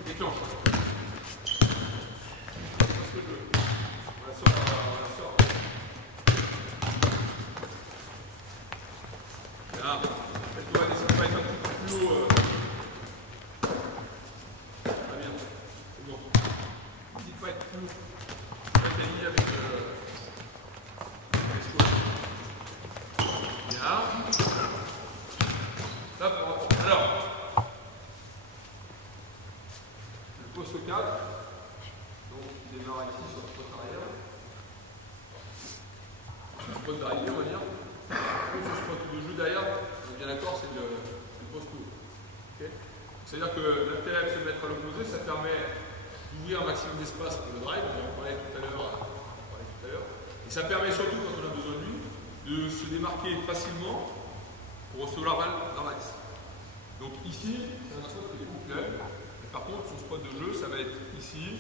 Déclenche. Parce que on la sort, on la sort. Bien. Tu vas essayer de pas être un petit peu plus haut. Très bien. C'est bon. N'hésite pas à être plus haut. Pas être aligné avec bien. Là, pour rapport. Alors, le poste 4. Donc, il démarre ici sur le spot arrière. Sur le spot d'arrivée, on va dire. Sur le spot de jeu derrière, on est bien d'accord, c'est le poste haut. Okay. C'est-à-dire que l'intérêt de se mettre à l'opposé, ça permet d'ouvrir un maximum d'espace pour le drive, on en parlait tout à l'heure. Et ça permet surtout, quand on a besoin de lui, de se démarquer facilement pour recevoir la balle dans l'axe. Donc ici, c'est un spot qui est complet. Et par contre, son spot de jeu, ça va être ici,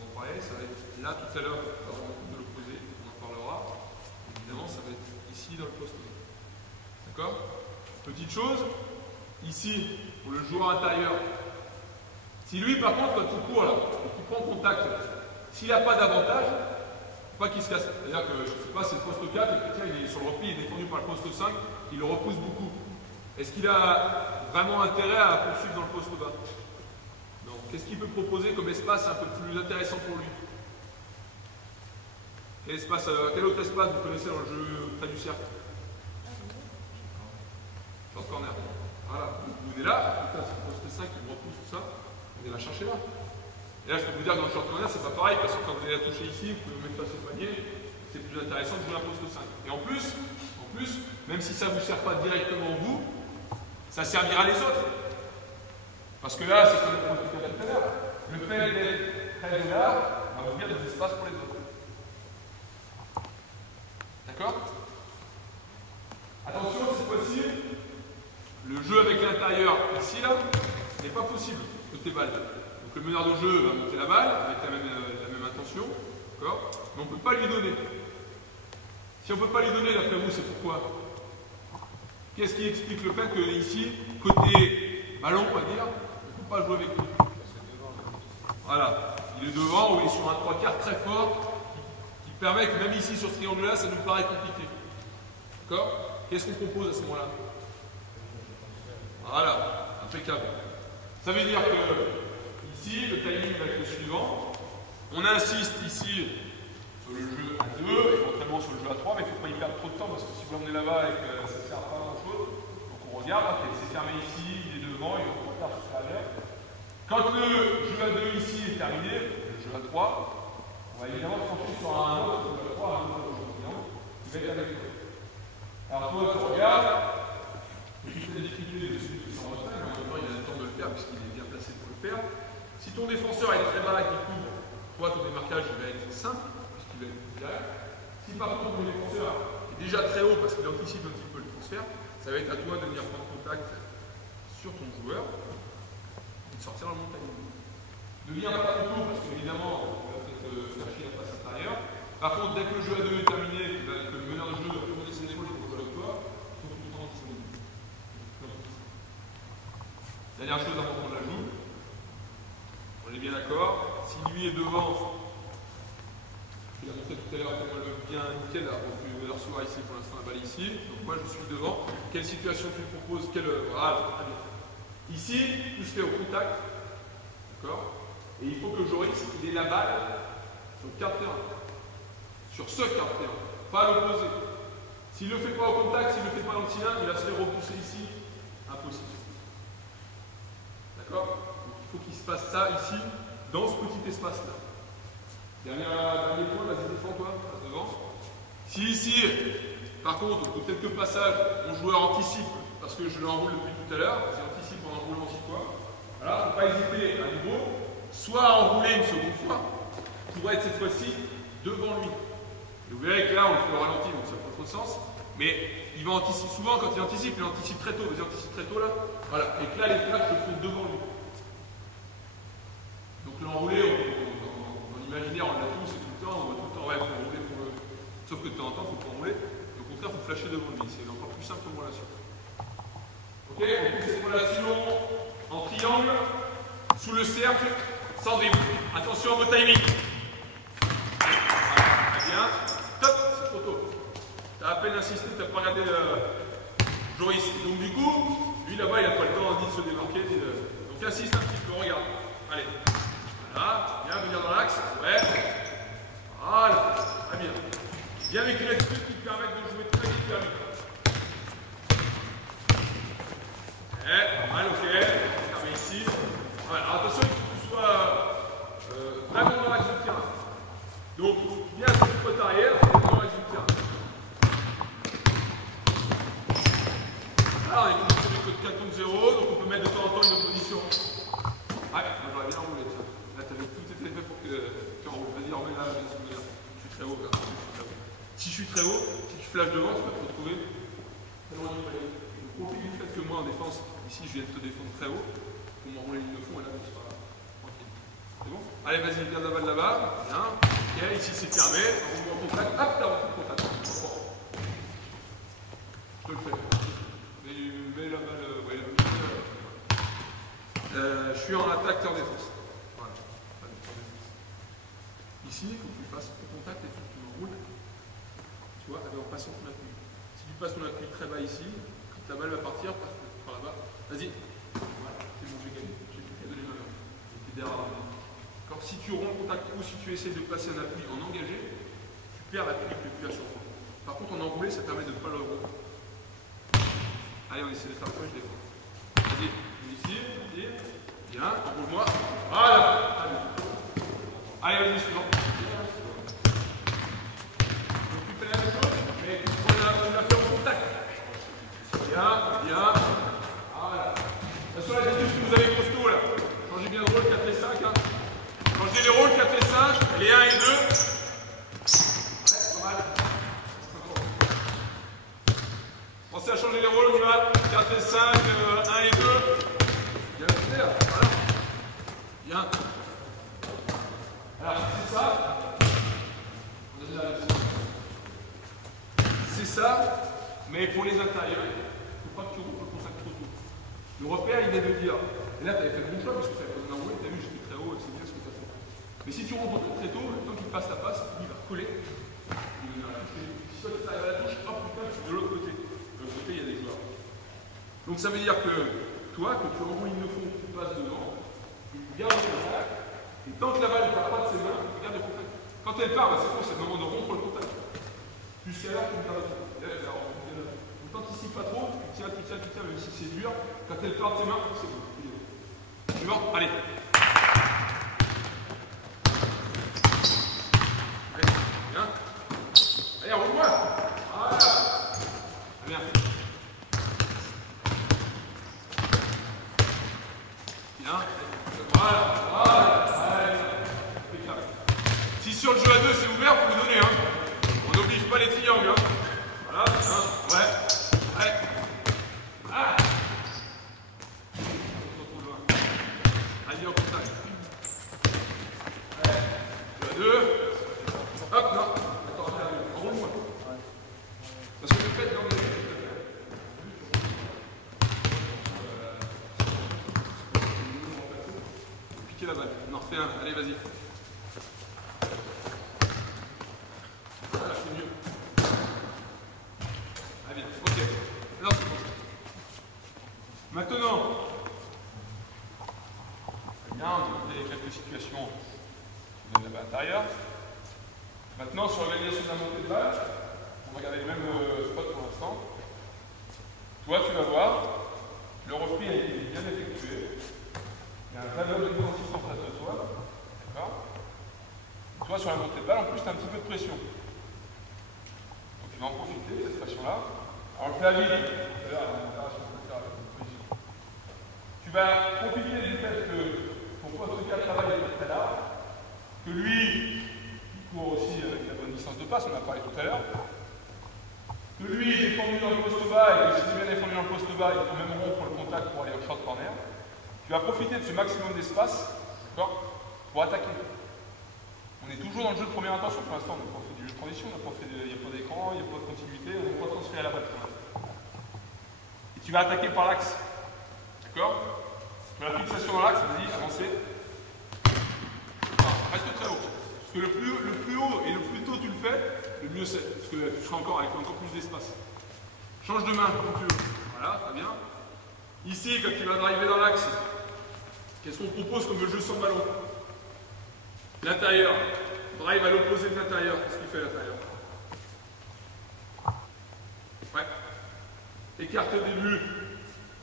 on en parlait, ça va être là tout à l'heure, avant de l'opposé, on en parlera. Évidemment, ça va être ici dans le poste. D'accord? Petite chose, ici, pour le joueur intérieur, si lui, par contre, quand il court là, et qu'il prend contact, s'il n'a pas d'avantage, pas qu'il se casse. C'est-à-dire que, je ne sais pas, c'est le poste 4, et puis tiens, il est sur le repli, il est défendu par le poste 5, il le repousse beaucoup. Est-ce qu'il a vraiment intérêt à poursuivre dans le poste bas? Non. Qu'est-ce qu'il peut proposer comme espace un peu plus intéressant pour lui? Quel espace, quel autre espace vous connaissez dans le jeu près du cercle? Short corner. Voilà, vous venez là, c'est le poste 5 qui me repousse tout ça, vous allez la chercher là. Et là, je peux vous dire que dans le short corner, c'est pas pareil, parce que quand vous allez la toucher ici, vous pouvez vous mettre face au panier, c'est plus intéressant de jouer un poste 5. Et en plus, même si ça ne vous sert pas directement vous, ça servira les autres. Parce que là, c'est comme le point tout à l'heure. Le fait d'être très là va ouvrir des espaces pour les autres. D'accord? Attention, cette fois-ci, le jeu avec l'intérieur, ici, là, n'est pas possible, côté balle. Donc le meneur de jeu va monter la balle avec la même intention, d'accord? Mais on ne peut pas lui donner. Si on ne peut pas lui donner, d'après vous, c'est pourquoi? Qu'est-ce qui explique le fait que ici, côté ballon, on va dire, on ne peut pas jouer avec lui? Voilà, il est devant ou il est sur un 3/4 très fort qui permet que même ici sur ce triangle-là, ça nous paraît compliqué. D'accord? Qu'est-ce qu'on propose à ce moment-là? Voilà, impeccable. Ça veut dire que ici, le timing va être le suivant. On insiste ici sur le jeu à 2, éventuellement sur le jeu à 3, mais il ne faut pas y perdre trop de temps parce que si vous l'emmenez là-bas et que ça ne sert pas à grand-chose, donc on regarde, ok, c'est fermé ici, il est devant, il est trop tard sur l'arrière. Quand le jeu à 2 ici est terminé, le jeu à 3, on va évidemment trancher sur un autre jeu à 3, un autre jeu client, qui va être avec toi. Alors toi, tu regardes, tu fais des difficultés dessus, tu s'en retrait, mais en même temps, il a le temps de le faire puisqu'il est bien placé pour le faire. Si ton défenseur est très bas et qu'il couvre, toi, ton démarquage il va être simple, puisqu'il va être direct. Si par contre ton défenseur est déjà très haut parce qu'il anticipe un petit peu le transfert, ça va être à toi de venir prendre contact sur ton joueur et de sortir dans le montagne. Ne viens pas trop tôt parce qu'évidemment, il va peut-être lâcher la passe intérieure. Par contre, dès que le jeu à 2 est terminé, que le meneur de jeu doit tourner ses épaules pour jouer avec toi, il faut que tu prends disponible. Dernière chose avant qu'on la joue, on est bien d'accord, si lui est devant, t'ai montré tout à l'heure comment le bien nickel, alors tu veux le recevoir ici, pour l'instant la balle est ici. Donc moi je suis devant. Quelle situation tu proposes? Voilà, très bien. Ici, tout se fait au contact. D'accord? Et il faut que Joris il ait la balle sur le quart de terrain. Sur ce quart de terrain. Pas à l'opposé. S'il ne le fait pas au contact, s'il ne le fait pas dans le cylindre, il va se faire repousser ici. Impossible. D'accord? Donc il faut qu'il se passe ça ici, dans ce petit espace-là. Dernier point, vas-y, défends-toi, passe devant. Si ici, par contre, pour quelques passages, mon joueur anticipe, parce que je l'enroule depuis tout à l'heure, vas-y, anticipe en enroulant aussi toi. Voilà, il ne faut pas hésiter à nouveau, soit à enrouler une seconde fois, pour être cette fois-ci devant lui. Et vous verrez que là, on le fait au ralenti, donc ça n'a pas trop de sens. Mais il va anticiper, souvent quand il anticipe très tôt. Vas-y, anticipe très tôt là. Voilà, et que là, les flashs se font devant lui. Donc l'enroulé, en imaginaire, on l'a tous, c'est tout le temps, on voit tout le temps, ouais, il faut enrouler, sauf que de temps en temps, il ne faut pas enrouler. Au contraire, il faut flasher devant lui. C'est encore plus simple comme relation. Ok, on fait cette relation en triangle, sous le cercle, sans dribble. Attention au timing. Très bien. Top, c'est trop tôt. Tu as à peine insisté, tu n'as pas regardé Joris. Donc du coup, lui là-bas, il n'a pas le temps ni de se démarquer. Donc insiste un petit peu, regarde. Allez. Voilà, bien, venir dans l'axe. Ouais. Voilà, très bien. Bien avec une attitude qui te permet de jouer très vite vers lui. Pas mal, ok. Fermé ici. Voilà, alors attention, il faut que tu sois vraiment dans l'axe du terrain. Donc, bien sur le pote arrière, dans l'axe du terrain. Là, on est sur le code 4 contre 0, donc on peut mettre de temps en temps une opposition. Ouais, moi j'aurais bien enroulé ça. Là, tout était fait pour que tu enroules. Vas-y, remets là, je suis très haut. Là. Si je suis très haut, si tu flashes devant, tu vas te retrouver tellement loin du palais. Donc, au plus du fait que moi en défense, ici je viens de te défendre très haut, pour m'enrouler une ligne de fond, et là, tu seras tranquille. C'est bon? Allez, vas-y, viens la balle là-bas. Bien. Ok, ici c'est fermé. On en contact. Hop, t'as rentré le contact. Je te le fais. Mets la balle. Ouais, je suis en attaque en défense. Voilà. Ici, il faut que tu fasses ton contact et il faut que tu m'enroules. Tu vois, en passant ton appui. Si tu passes ton appui très bas ici, quand la balle va partir, passe par là-bas. Vas-y. Voilà, c'est bon, j'ai gagné. J'ai plus qu'à donner ma main. Et derrière la main. Si tu romps le contact ou si tu essaies de passer un appui en engagé, tu perds l'appui que tu as sur toi. Par contre, en enroulé, ça permet de ne pas le rompre. Allez, on essaie de faire quoi, je défends. Vas-y, ici, vas-y. Bien, enroule-moi. Voilà. Allez, vas-y, suivant. Donc tu fais la même chose, mais on l'a fait en contact. Bien, bien. Voilà. Attention, la attitude que vous avez costaud là. Changez bien de rôle, 4 et 5. Hein. Changez les rôles, 4 et 5, les 1 et 2. Ouais, pas mal. Pensez à changer les rôles, on y va. 4 et 5, 1 et 2. Bien fait, là. Voilà. Bien. Alors, c'est ça. C'est ça, mais pour les intérieurs, il ne faut pas que tu rompes le contact trop tôt. Le repère, il est de dire. Et là, tu avais fait le bon choix, parce que tu avais fait un enroué, tu as vu, j'étais très haut, c'est bien ce que tu as fait. Mais si tu rompes très tôt, le temps qu'il passe la passe, il va coller. Si toi tu arrives à la touche, hop, putain, tu es de l'autre côté. De l'autre côté, il y a des joueurs. Donc ça veut dire que toi, quand tu enroules une fond, tu passes devant, tu gardes le contact, et tant que la balle ne part pas de ses mains, tu gardes le contact. Quand elle part, bah, c'est bon, c'est le moment de rompre le contact. Jusqu'à là, tu me gardes le contact. Ne t'anticipe pas trop, tu tiens, même si c'est dur. Quand elle part de ses mains, c'est bon. Suivant, allez. Allez, bien. Allez, roule-moi. Voilà. Très bien. Bien. Voilà. Voilà. Allez. Si sur le jeu à 2 c'est ouvert, vous le donnez. Hein. On n'oblige pas les triangles. Hein. Voilà. Hein. Ouais. Allez. Ah. Allez, en contact. Allez. Jeu à 2. Hop, non. Attends, enroule-moi. Parce que le fait d'engager, piquer la balle. On en refait un. Allez, vas-y. bien, on a donné quelques situations à l'intérieur. Maintenant, sur l'organisation de la montée de balle, on va regarder les mêmes spots pour l'instant. Toi, tu vas voir, le repli a été bien effectué. Il y a un valeur de consistance en face de toi. D'accord? Toi, sur la montée de balle, en plus, tu as un petit peu de pression. Donc, tu vas en profiter de cette pression-là. Alors, on le fait à vide. Tu vas profiter du fait que ton poste de cas de travail est très large, que lui, il court aussi avec la bonne distance de passe, on en a parlé tout à l'heure, que lui est défendu dans le poste bas et que si tu es bien défendu dans le poste bas, il faut même rompre le contact pour aller au short corner. Tu vas profiter de ce maximum d'espace, pour attaquer. On est toujours dans le jeu de première intention pour l'instant, on n'a pas fait du jeu de transition, il n'y a pas d'écran, il n'y a pas de continuité, on ne peut pas transférer à la balle pour l'instant. Et tu vas attaquer par l'axe. D'accord? Sur la fixation dans l'axe, vas-y, avancez. Reste très haut. Parce que le plus haut et le plus tôt tu le fais, le mieux c'est. Parce que tu seras encore avec encore plus d'espace. Change de main comme tu veux. Voilà, très bien. Ici, quand tu vas driver dans l'axe, qu'est-ce qu'on propose comme jeu sans ballon? L'intérieur. Drive à l'opposé de l'intérieur. Qu'est-ce qu'il fait l'intérieur? Ouais. Écarte au début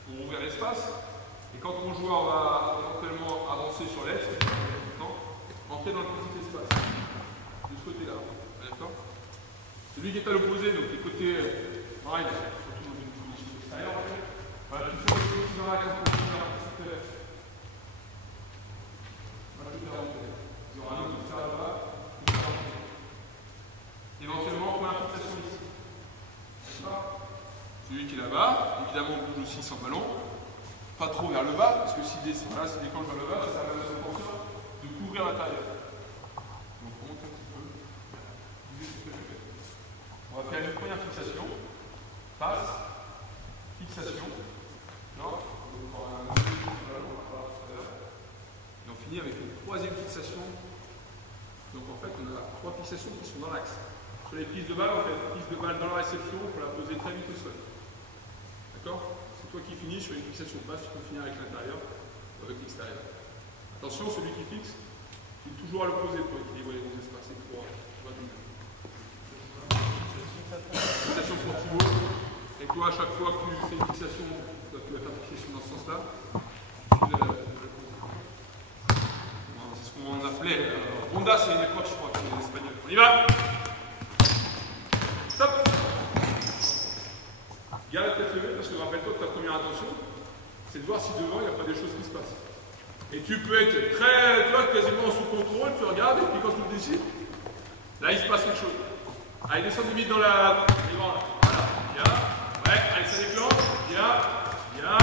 pour ouvrir l'espace. Et quand ton joueur va éventuellement avancer sur l'aile, c'est entrer dans le petit espace. De ce côté-là. D'accord? Celui qui est à l'opposé, donc les côtés pareil, surtout dans une position extérieure. Voilà, tu fais aussi dans l'axe, tu fais il y aura un autre qui sera là-bas, éventuellement, on a une fixation ici. Celui qui est là-bas, évidemment, on bouge aussi sans ballon. Pas trop vers le bas, parce que s'il déclenche vers le bas, ça va mettre son penseur de couvrir l'intérieur. Donc on monte un petit peu. On va faire une première fixation. Passe. Fixation. Non. Et on finit avec une troisième fixation. Donc en fait, on a 3 fixations qui sont dans l'axe. Sur les prises de balle, on fait une prise de balle dans la réception pour la poser très vite au sol. D'accord? C'est toi qui finis sur une fixation basse, tu peux finir avec l'intérieur ou avec l'extérieur. Attention, celui qui fixe, il est toujours à l'opposé pour équilibrer les bons espaces et pour doubler. Fixation pour Thibaut. Et toi, à chaque fois que tu fais une fixation, tu vas faire une fixation dans ce sens-là. C'est ce qu'on appelait. Ronda, c'est une époque, je crois, pour les Espagnols. On y va! Stop! Garde la tête levée parce que rappelle-toi que ta première intention, c'est de voir si devant il n'y a pas des choses qui se passent. Et tu peux être très, tu vois, quasiment sous contrôle, tu regardes et puis quand tu le décides, là il se passe quelque chose. Allez, descends vite dans la. Voilà, bien. Ouais, allez, ça déclenche. Bien, bien.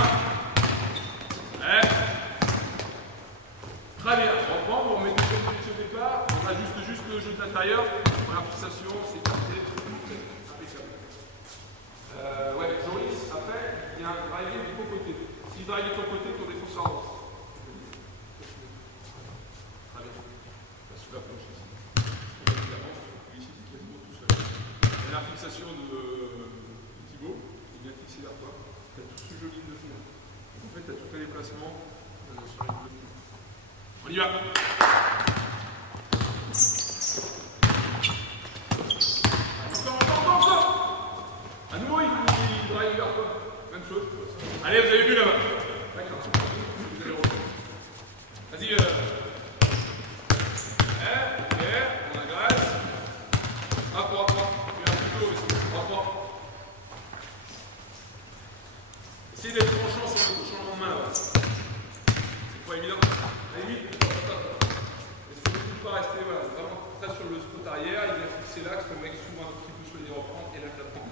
Ouais. Très bien. On reprend, on remet deux positions au départ. On ajuste juste le jeu de l'intérieur. Première fixation, c'est parfait. Ouais, Joris, après, il y a un driver de ton côté. Si drive de ton côté, ton défenseur avance. Très bien. Là, sous la planche ici. Il avance, ici, quasiment tout seul. La fixation de Thibaut, il est bien fixé vers toi. Tu as tout ce jeu ligne de fond. Donc, en fait, tu as tous les déplacements sur la ligne de fond. On y va! À nouveau, il drive vers toi. Même chose. Allez, vous avez vu là-bas. D'accord. Vous allez reprendre. Vas-y. Ok, on agresse. Hop, hop, hop. Tu es un petit peu haut, hop, hop. Essayez d'être tranchant sur le changement de main là. C'est pas évident. Allez, vite. Et surtout pas rester vraiment très sur le spot arrière. Il vient fixer l'axe, le mec s'ouvre un petit peu sur les reprendre et là je la prends.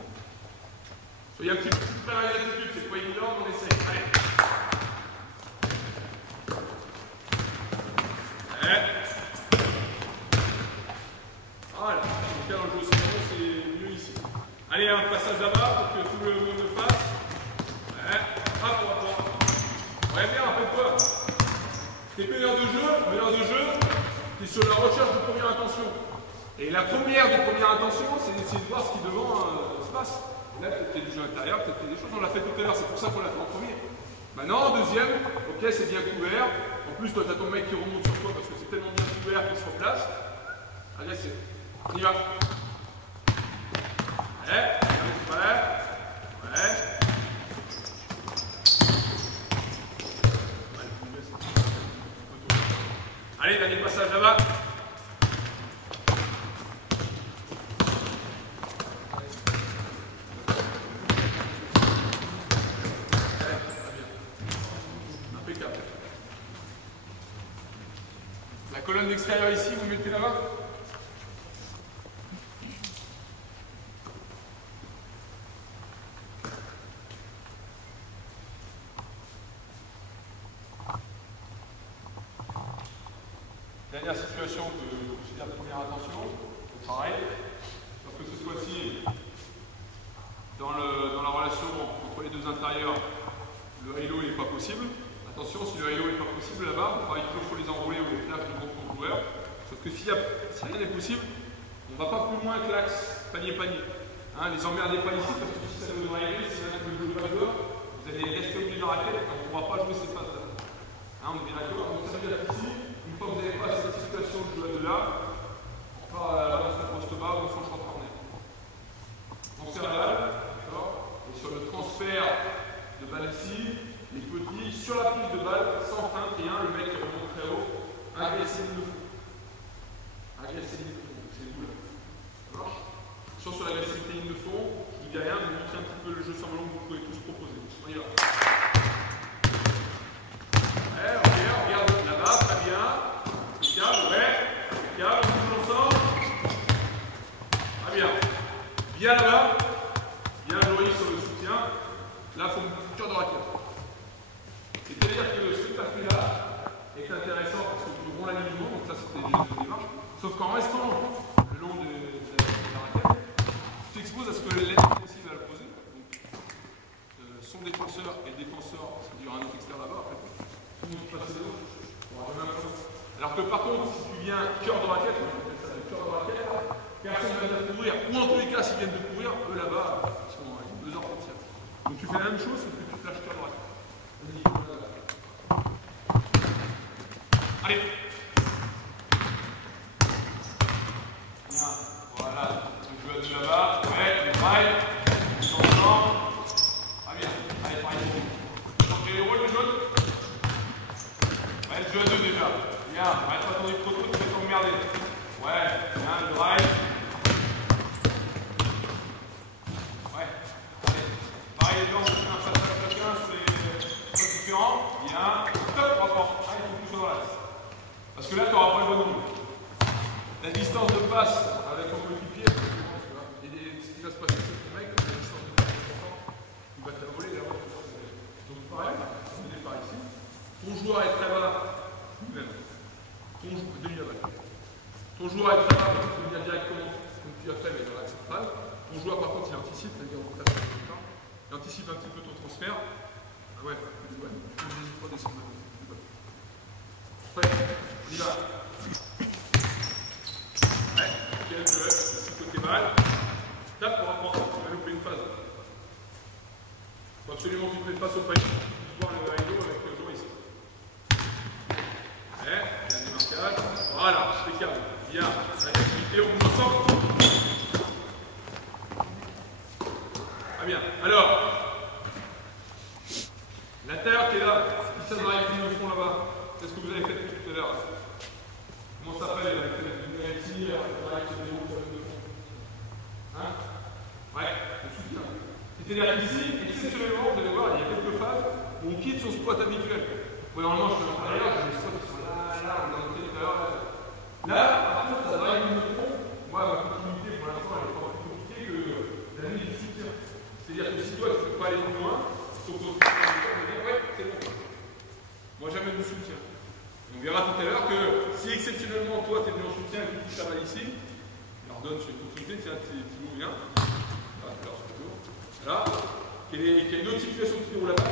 Soyez un petit peu plus près à l'attitude, c'est pas évident, on essaye. Allez. Voilà, donc là dans le jeu second, c'est mieux ici. Allez, un passage là-bas pour que tout le monde le fasse. Hop, hop, hop. Ouais, bien, rappelle-toi. T'es meneur de jeu, t'es sur la recherche de première intention. Et la première des premières intentions, c'est d'essayer de voir ce qui devant se passe. Là, peut-être du jeu intérieur, peut-être des choses. On l'a fait tout à l'heure, c'est pour ça qu'on l'a fait en premier. Maintenant, deuxième, ok, c'est bien couvert. En plus, toi, tu as ton mec qui remonte sur toi parce que c'est tellement bien couvert qu'il se replace. Allez, c'est. On y va. Ouais, ouais. Allez, dernier passage là-bas. Impeccable. La colonne d'extérieur ici, vous mettez là-bas. Dernière situation que je considère de première attention, au travail, sauf que ce soit-ci, dans la relation entre les deux intérieurs, le halo n'est pas possible. Attention, si le halo n'est pas possible là-bas, on travaille toujours sur les enroulés ou les flaques du groupe joueur. Sauf que si rien n'est possible, on ne va pas plus loin que l'axe panier-panier. Hein, les emmerdez pas ici parce que si ça vous arrive, si vous avez le jeu pas dehors, vous allez rester au milieu de la raquette et on ne pourra pas jouer ces phases-là. Hein, on est bien d'accord. Donc ça veut dire qu'ici, une fois que vous avez pas cette situation de jouer de là, on part dans son poste bas ou dans son champ de corner. On serre la balle, d'accord. Et sur le transfert de balle ici, les petits, sur la prise de balle, sans feinte, rien, le mec qui remonte très haut, agressez le fond. Agressez le fond, c'est vous là. Ça marche? Sur l'agressivité ligne de fond, je vous dis rien, vous montrez un petit peu le jeu sans ballon que vous pouvez tous proposer. On y va. Ouais, regarde là-bas, très bien. Impeccable, ouais. Impeccable, on bouge ensemble. Très bien. Bien là-bas. Bien joli sur le soutien. Là, il faut une cœur de raquette. C'est-à-dire que ce que tu as fait là est intéressant parce que tu romps l'alignement, donc ça c'était déjà une démarche. Sauf qu'en restant le long de la raquette, tu t'exposes à ce que l'aide possible à le poser. Donc, son défenseur et défenseur, parce qu'il y aura un autre extérieur là-bas, après, tout le monde passe les autres. Alors que par contre, si tu viens cœur de raquette, on appelle ça le cœur de raquette, personne ne va te couvrir, ou en tous les cas, s'ils viennent te couvrir, eux là-bas, ils sont à 2 heures pour tirer. Donc tu fais la même chose, sauf que tu flashes cœur de raquette. Allez. Bien, voilà. Donc je vais de là-bas. Ouais, on travaille. Ensemble. Ah bien. Allez, pareil. Donc les rôles de jaune. Ouais, le jeu à deux déjà. Bien. Arrête pas ton micro, tu vas t'emmerder. Ouais, bien, le drive. Ouais. Allez. Pareil, les gens, on fait un passage chacun sur les points différents. Bien. Stop, rapport. Allez, il faut plus sur l'axe. Parce que là, tu n'auras pas le bon nombre. La distance de passe avec ton coéquipier, et ce qui va se passer, c'est que le mec, la distance de passe est importante, il va te la voler là-bas. Donc pareil, on est par ici. Ton joueur est très bas, même. Ton joueur est très bas, donc tu peux venir directement, comme tu as fait, mais dans l'axe central. Ton joueur, par contre, il anticipe, c'est-à-dire il anticipe un petit peu ton transfert. Ah ouais, tu peux pas descendre. Prêt, on y va. Ouais, quel jeu, ici côté balle. Tape pour apprendre, tu vas louper une phase. Il faut absolument que tu te fasses au panier pour voir le halo avec le joueur ici. Ouais, bien démarquage. Voilà, impeccable. Bien, l'activité, on bouge ensemble. Ah bien, alors, l'intérieur qui est là, qui ça dans la ligne de fond là-bas. C'est ce que vous avez fait tout à l'heure. Comment ça s'appelle ici, hein? Ouais, le soutien. C'est-à-dire qu'ici, exceptionnellement, vous allez voir, il y a quelques phases où on quitte son spot habituel. Ouais, normalement, je suis en arrière, j'ai des spots qui sont là, on a noté tout à l'heure. Là, par contre, ça va être une fond. Moi, ma continuité, pour l'instant, elle est pas plus compliquée que la ligne du soutien. C'est-à-dire que si toi, tu ne peux pas aller plus loin, sauf que ouais, c'est bon. Moi, jamais de soutien. On verra tout à l'heure que si exceptionnellement toi tu es venu en soutien et que tu travailles ici, il leur donne sur une continuité, tiens, Thibaut vient. Voilà, qu'il y a une autre situation qui déroule là-bas,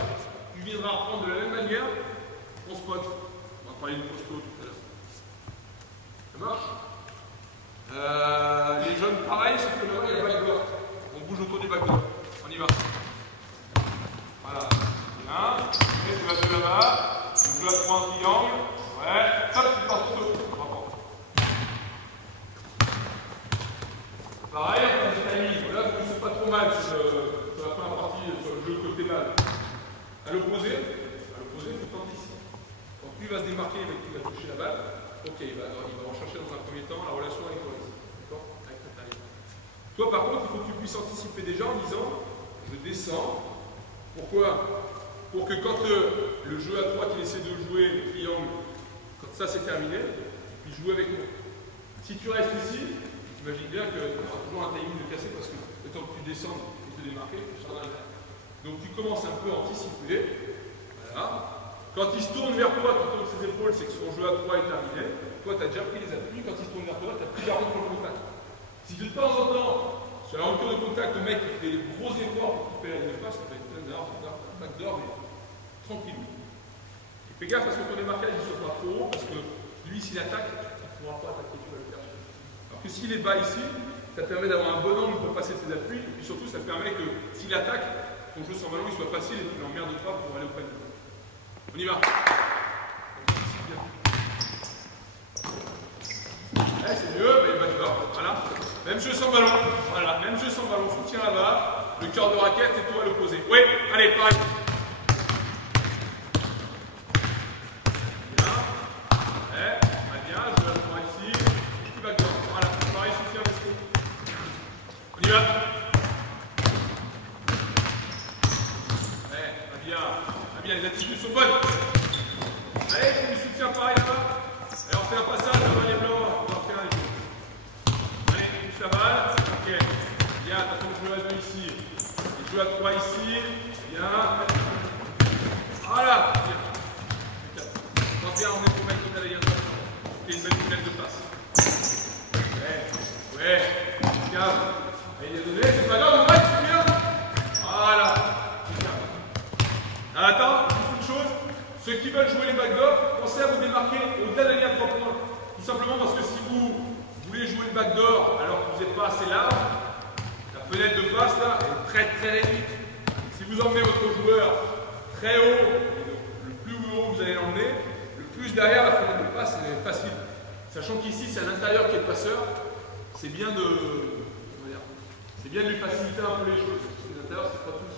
tu viendras reprendre de la même manière ton spot. On va parler du posto tout à l'heure. Ça marche? Les jeunes, pareil, sauf que là-bas il y a backdoor. On bouge autour des backdoors. On y va. Voilà. Bien. prends un triangle. Ouais. Hop, tu pars sur le pareil, on fait des timings. Là, vous ne faites pas trop mal sur la première partie, sur le jeu côté balle. À l'opposé, il faut tenter ici. Donc lui va se démarquer, il va toucher la balle. Ok, il va rechercher dans un premier temps la relation avec toi. D'accord? Avec ta taille. Toi, par contre, il faut que tu puisses anticiper déjà en disant je descends. Pourquoi? Pour que quand le jeu à 3 qu'il essaie de jouer, le triangle, quand ça c'est terminé, il joue avec moi. Si tu restes ici, imagine bien que tu auras toujours un timing de casser parce que le temps que tu descends et te démarquer, tu seras dans la. Donc tu commences un peu à anticiper. Voilà. Quand il se tourne vers toi, tu tournes ses épaules, c'est que son jeu à 3 est terminé. Toi, tu as déjà pris les appuis. Quand il se tourne vers toi, tu as plus la rupture de contact. Si de temps en temps, sur la rupture de contact, le mec il fait des gros efforts pour couper la face, ça peut être plein d'or, mais tranquille. Et fais gaffe parce que ton démarquage ne soit pas trop haut, parce que lui, s'il attaque, il ne pourra pas attaquer, tu vas le faire. Alors que s'il est bas ici, ça permet d'avoir un bon angle pour passer tes appuis, et puis surtout, ça permet que s'il attaque, ton jeu sans ballon il soit facile et tu ne l'emmerdes pas pour aller au panier. On y va. Ouais, c'est mieux, mais d'accord. Voilà. Même jeu sans ballon. Voilà, même jeu sans ballon. Soutien là-bas. Le cœur de raquette et toi à l'opposé. Oui, allez, pareil. Bien. Ouais, très bien. Je vais la prendre ici. Petit backdoor. Voilà, pareil, soutien, restez. On y va. Bien, les attitudes sont bonnes. Allez, tu me soutiens pareil là-bas. Allez, on fait un passage, on va les blancs, on va en faire un les. Allez, tu touches la balle. Ok. Bien, t'as ton jeu à 2 ici. Et jeu à 3 ici. Bien. Voilà. Bien. Pense bien, on est pour mettre tout à l'égard. Ok, une belle boulette de passe. Ouais. Bien. Allez, il est donné, c'est pas grave, on va, c'est bien. Voilà. Attends, une chose, ceux qui veulent jouer les backdoors, pensez à vous démarquer au-delà de la ligne à 3 points. Tout simplement parce que si vous voulez jouer le backdoor alors que vous n'êtes pas assez large, la fenêtre de passe là est très très réduite. Si vous emmenez votre joueur très haut, le plus haut vous allez l'emmener, le plus derrière la fenêtre de passe est facile. Sachant qu'ici c'est à l'intérieur qui est le passeur, c'est bien de lui faciliter un peu les choses. Parce que l'intérieur c'est pas tout.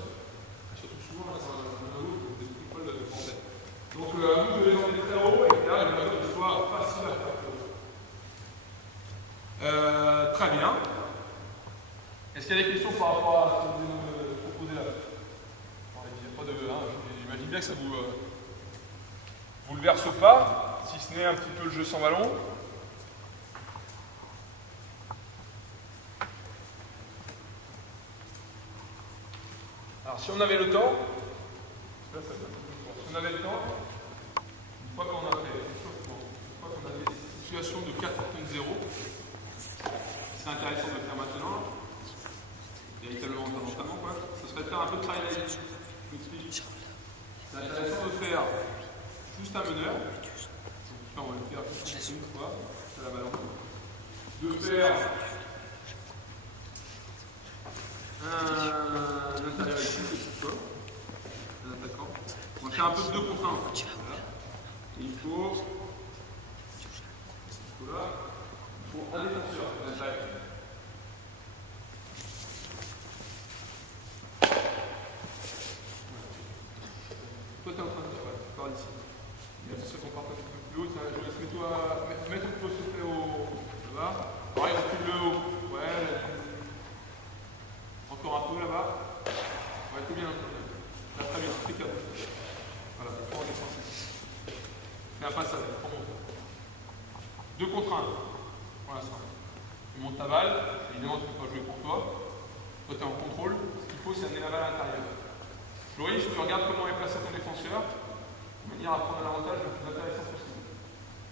Surtout souvent là, donc à vous de les emmener très haut et que là, le bateau soit facile à faire. Très bien. Est-ce qu'il y a des questions par rapport à ce que vous venez de proposer là? J'imagine bien que ça vous le verse pas, si ce n'est un petit peu le jeu sans ballon. Alors si on avait le temps, si on avait le temps, une fois qu'on a fait des situations de 4 contre 0, c'est intéressant de le faire maintenant, véritablement notamment quoi, ce serait de faire un peu de travail d'analyse. Je m'explique. C'est intéressant de faire juste un meneur, donc on va le faire juste une fois, c'est la balance. De faire un intérieur ici, petite fois, un attaquant. On va faire un peu de 2 contre 1 en fait. Voilà. Et il faut un défenseur à l'intérieur. Toi, tu es en train de dire, ouais, par ici. Il y a ce qu'on part un peu plus haut. Mets-toi, mets ton poste au. Là-bas. Pareil, recule le haut. Ouais. Encore un peu là-bas. Ouais, tout bien. Là, très bien. C'est calme. Voilà, il faut en défense ici. Fais un passage. Prends mon tour. 2 contre 1. Pour l'instant. Tu montes ta balle. Évidemment, tu ne peux pas jouer pour toi. Toi, tu es en contrôle. Ce qu'il faut, c'est amener la balle à l'intérieur. Loris, tu regardes comment est placé ton défenseur, de manière à prendre l'avantage le plus intéressant possible.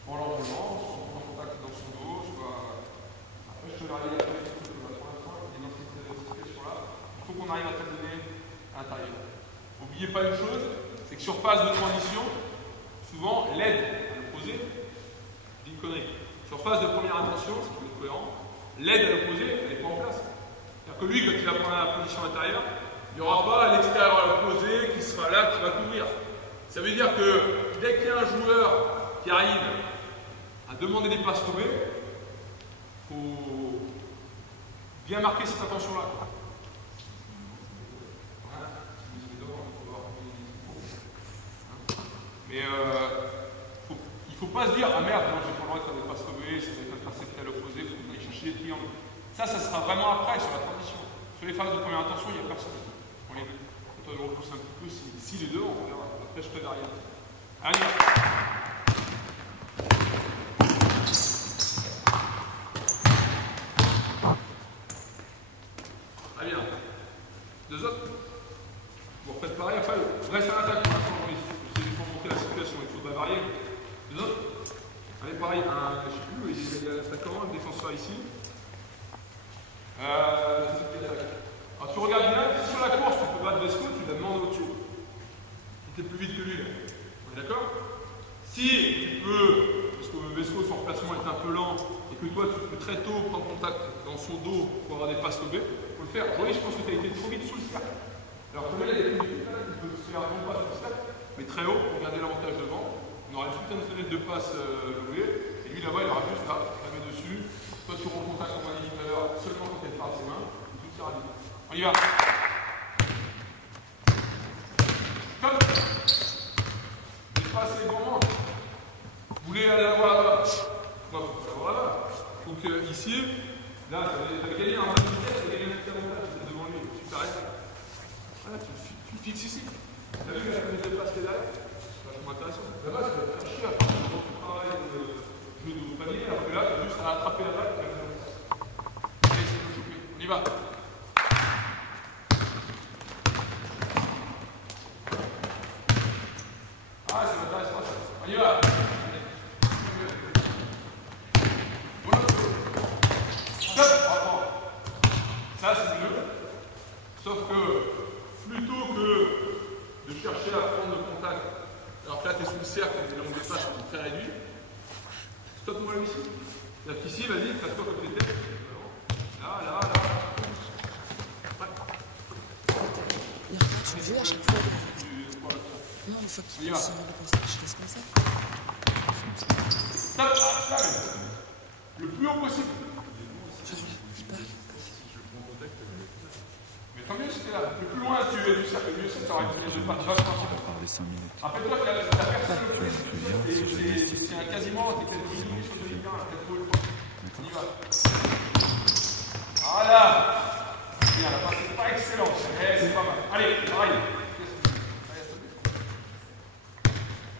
Pour l'enroulement, soit en contact dans son dos, soit. Après, je te vais arriver à faire des trucs pour l'instant, il est dans cette situation-là. Il faut qu'on arrive à te donner à l'intérieur. N'oubliez pas une chose, c'est que sur phase de transition, souvent l'aide à l'opposé dit une connerie. Sur phase de première intention, c'est qu'il est cohérent, l'aide à l'opposé, elle n'est pas en place. C'est-à-dire que lui, quand il va prendre la position intérieure, il n'y aura pas à l'extérieur à l'opposé qui sera là, qui va couvrir. Ça veut dire que dès qu'il y a un joueur qui arrive à demander des passes lobées, il faut bien marquer cette attention-là. Mais il ne faut pas se dire, ah merde, moi j'ai pas le droit de faire des passes lobées, ça va être intercepté à l'opposé, il faut aller chercher des triangles. Ça sera vraiment après, sur la transition. Sur les phases de première intention, il n'y a personne. On les quand on repousse un petit peu, si les deux, on verra. Après, je fais derrière. Allez. Très bien. Deux autres. Vous refaites pareil, après, reste à l'attaque. C'est juste pour montrer la situation, il faudra varier. Deux autres. Allez, pareil, je ne sais plus, il y a l'attaquant, le défenseur ici. Alors tu regardes bien, si sur la course tu peux battre Vesco, tu la demandes au-dessus. Tu es plus vite que lui là. On est d'accord? Si tu peux, parce que Vesco son replacement est un peu lent et que toi tu peux très tôt prendre contact dans son dos pour avoir des passes lobées, il faut le faire. Jolie, je pense que tu as été trop vite sous le cercle. Alors que là, il y a des plus vite, tu peux se faire un bon pas sur le cercle, mais très haut pour garder l'avantage devant. On aura toute une fenêtre de passe lobée et lui là-bas il aura juste là, tu la mets dessus. Toi tu rends contact comme on a dit tout à l'heure seulement quand elle part de ses mains. On y va. Stop. L'espace est gourmand. Vous voulez aller la voir là-bas? Moi, il faut la voir là-bas. Donc ici, là, tu as gagné un 20 vitesse, tu as gagné un petit avantage, tu es devant lui. Tu t'arrêtes. Voilà, tu fixes ici. Tu as vu la fenêtre de passe qui est derrière? C'est vachement intéressant. Là-bas, ça va te faire chier à faire un travail de jeu de panier, alors que là, tu as juste à attraper la balle. Allez, c'est le choper. On y va. Ah, c'est intéressant ça. On y va. Stop. Ça, c'est mieux. Sauf que, plutôt que de chercher à prendre le contact, alors que là, tu es sous le cercle, et l'angle de passe est très réduit, stop-moi là ici. C'est-à-dire qu'ici, vas-y, tape-toi comme tu étais. Là. Tu veux à chaque fois. Non, une fois qu'il passe le passage, je laisse comme ça. Stop. Le plus haut possible. Il part. Mais tant mieux si t'es là. Le plus loin tu es du cercle, mieux c'est. T'auras une de partie vachement. Rappelle-toi que la personne c'est quasiment t'es quelques minutes sur le terrain, peut-être pour le point. On y va. Voilà. Bien, la passe n'est pas excellente, mais c'est pas mal. Allez, pareil.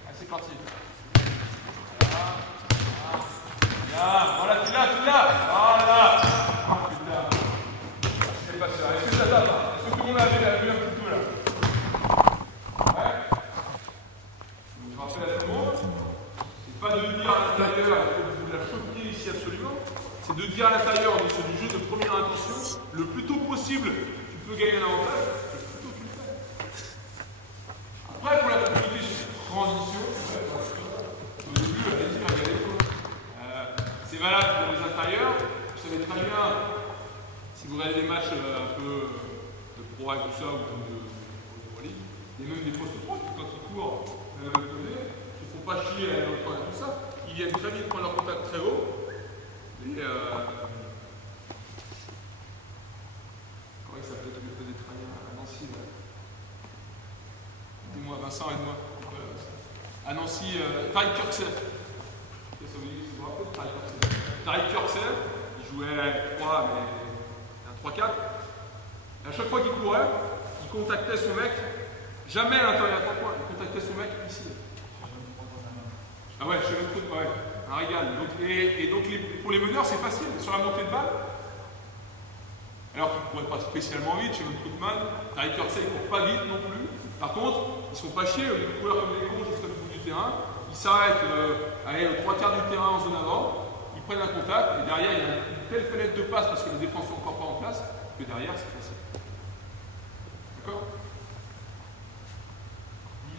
Allez, c'est parti. Voilà, tu l'as. Voilà. Oh putain. C'est pas sûr. Est-ce que ça tape? Est-ce que tout le monde a vu un petit peu là? Ouais. Je rappelle à tout le monde, c'est pas de dire à l'intérieur, il faut que vous la chopiez ici absolument. C'est de dire à l'intérieur, c'est du jeu de première intention, le plus tôt possible, tu peux gagner un avantage, le plus tôt tu le fais. Après, pour la continuité sur cette transition, au début, c'est valable pour les intérieurs. Vous savez très bien, si vous regardez des matchs un peu de pro et tout ça, ou comme de Wally, et même des postes pro, quand ils courent, ils ne font pas chier à l'autre et tout ça, ils viennent très vite prendre leur contact très haut. Et comment il s'appelle le des trains à Nancy là. Dis-moi, Vincent, aide-moi. À Nancy, Tariq Kirksey. Qu'est-ce que vous dites? Vous vous rappelez Tariq Kirksey, il jouait 3, mais un 3-4. Et à chaque fois qu'il courait, il contactait son mec, jamais à l'intérieur de 3 points, il contactait son mec ici. Ah ouais, chez le truc, ouais. Un régal. Donc, pour les meneurs, c'est facile. Sur la montée de balle, alors qu'ils ne couraient pas spécialement vite chez notre Koutman, Tariq Kirksey, ils ne courent pas vite non plus. Par contre, ils ne sont pas chiés, au lieu de courir comme des cons jusqu'au bout du terrain. Ils s'arrêtent aux 3 quarts du terrain en zone avant, ils prennent un contact, et derrière, il y a une telle fenêtre de passe parce que les défenses sont encore pas en place, que derrière, c'est facile. D'accord?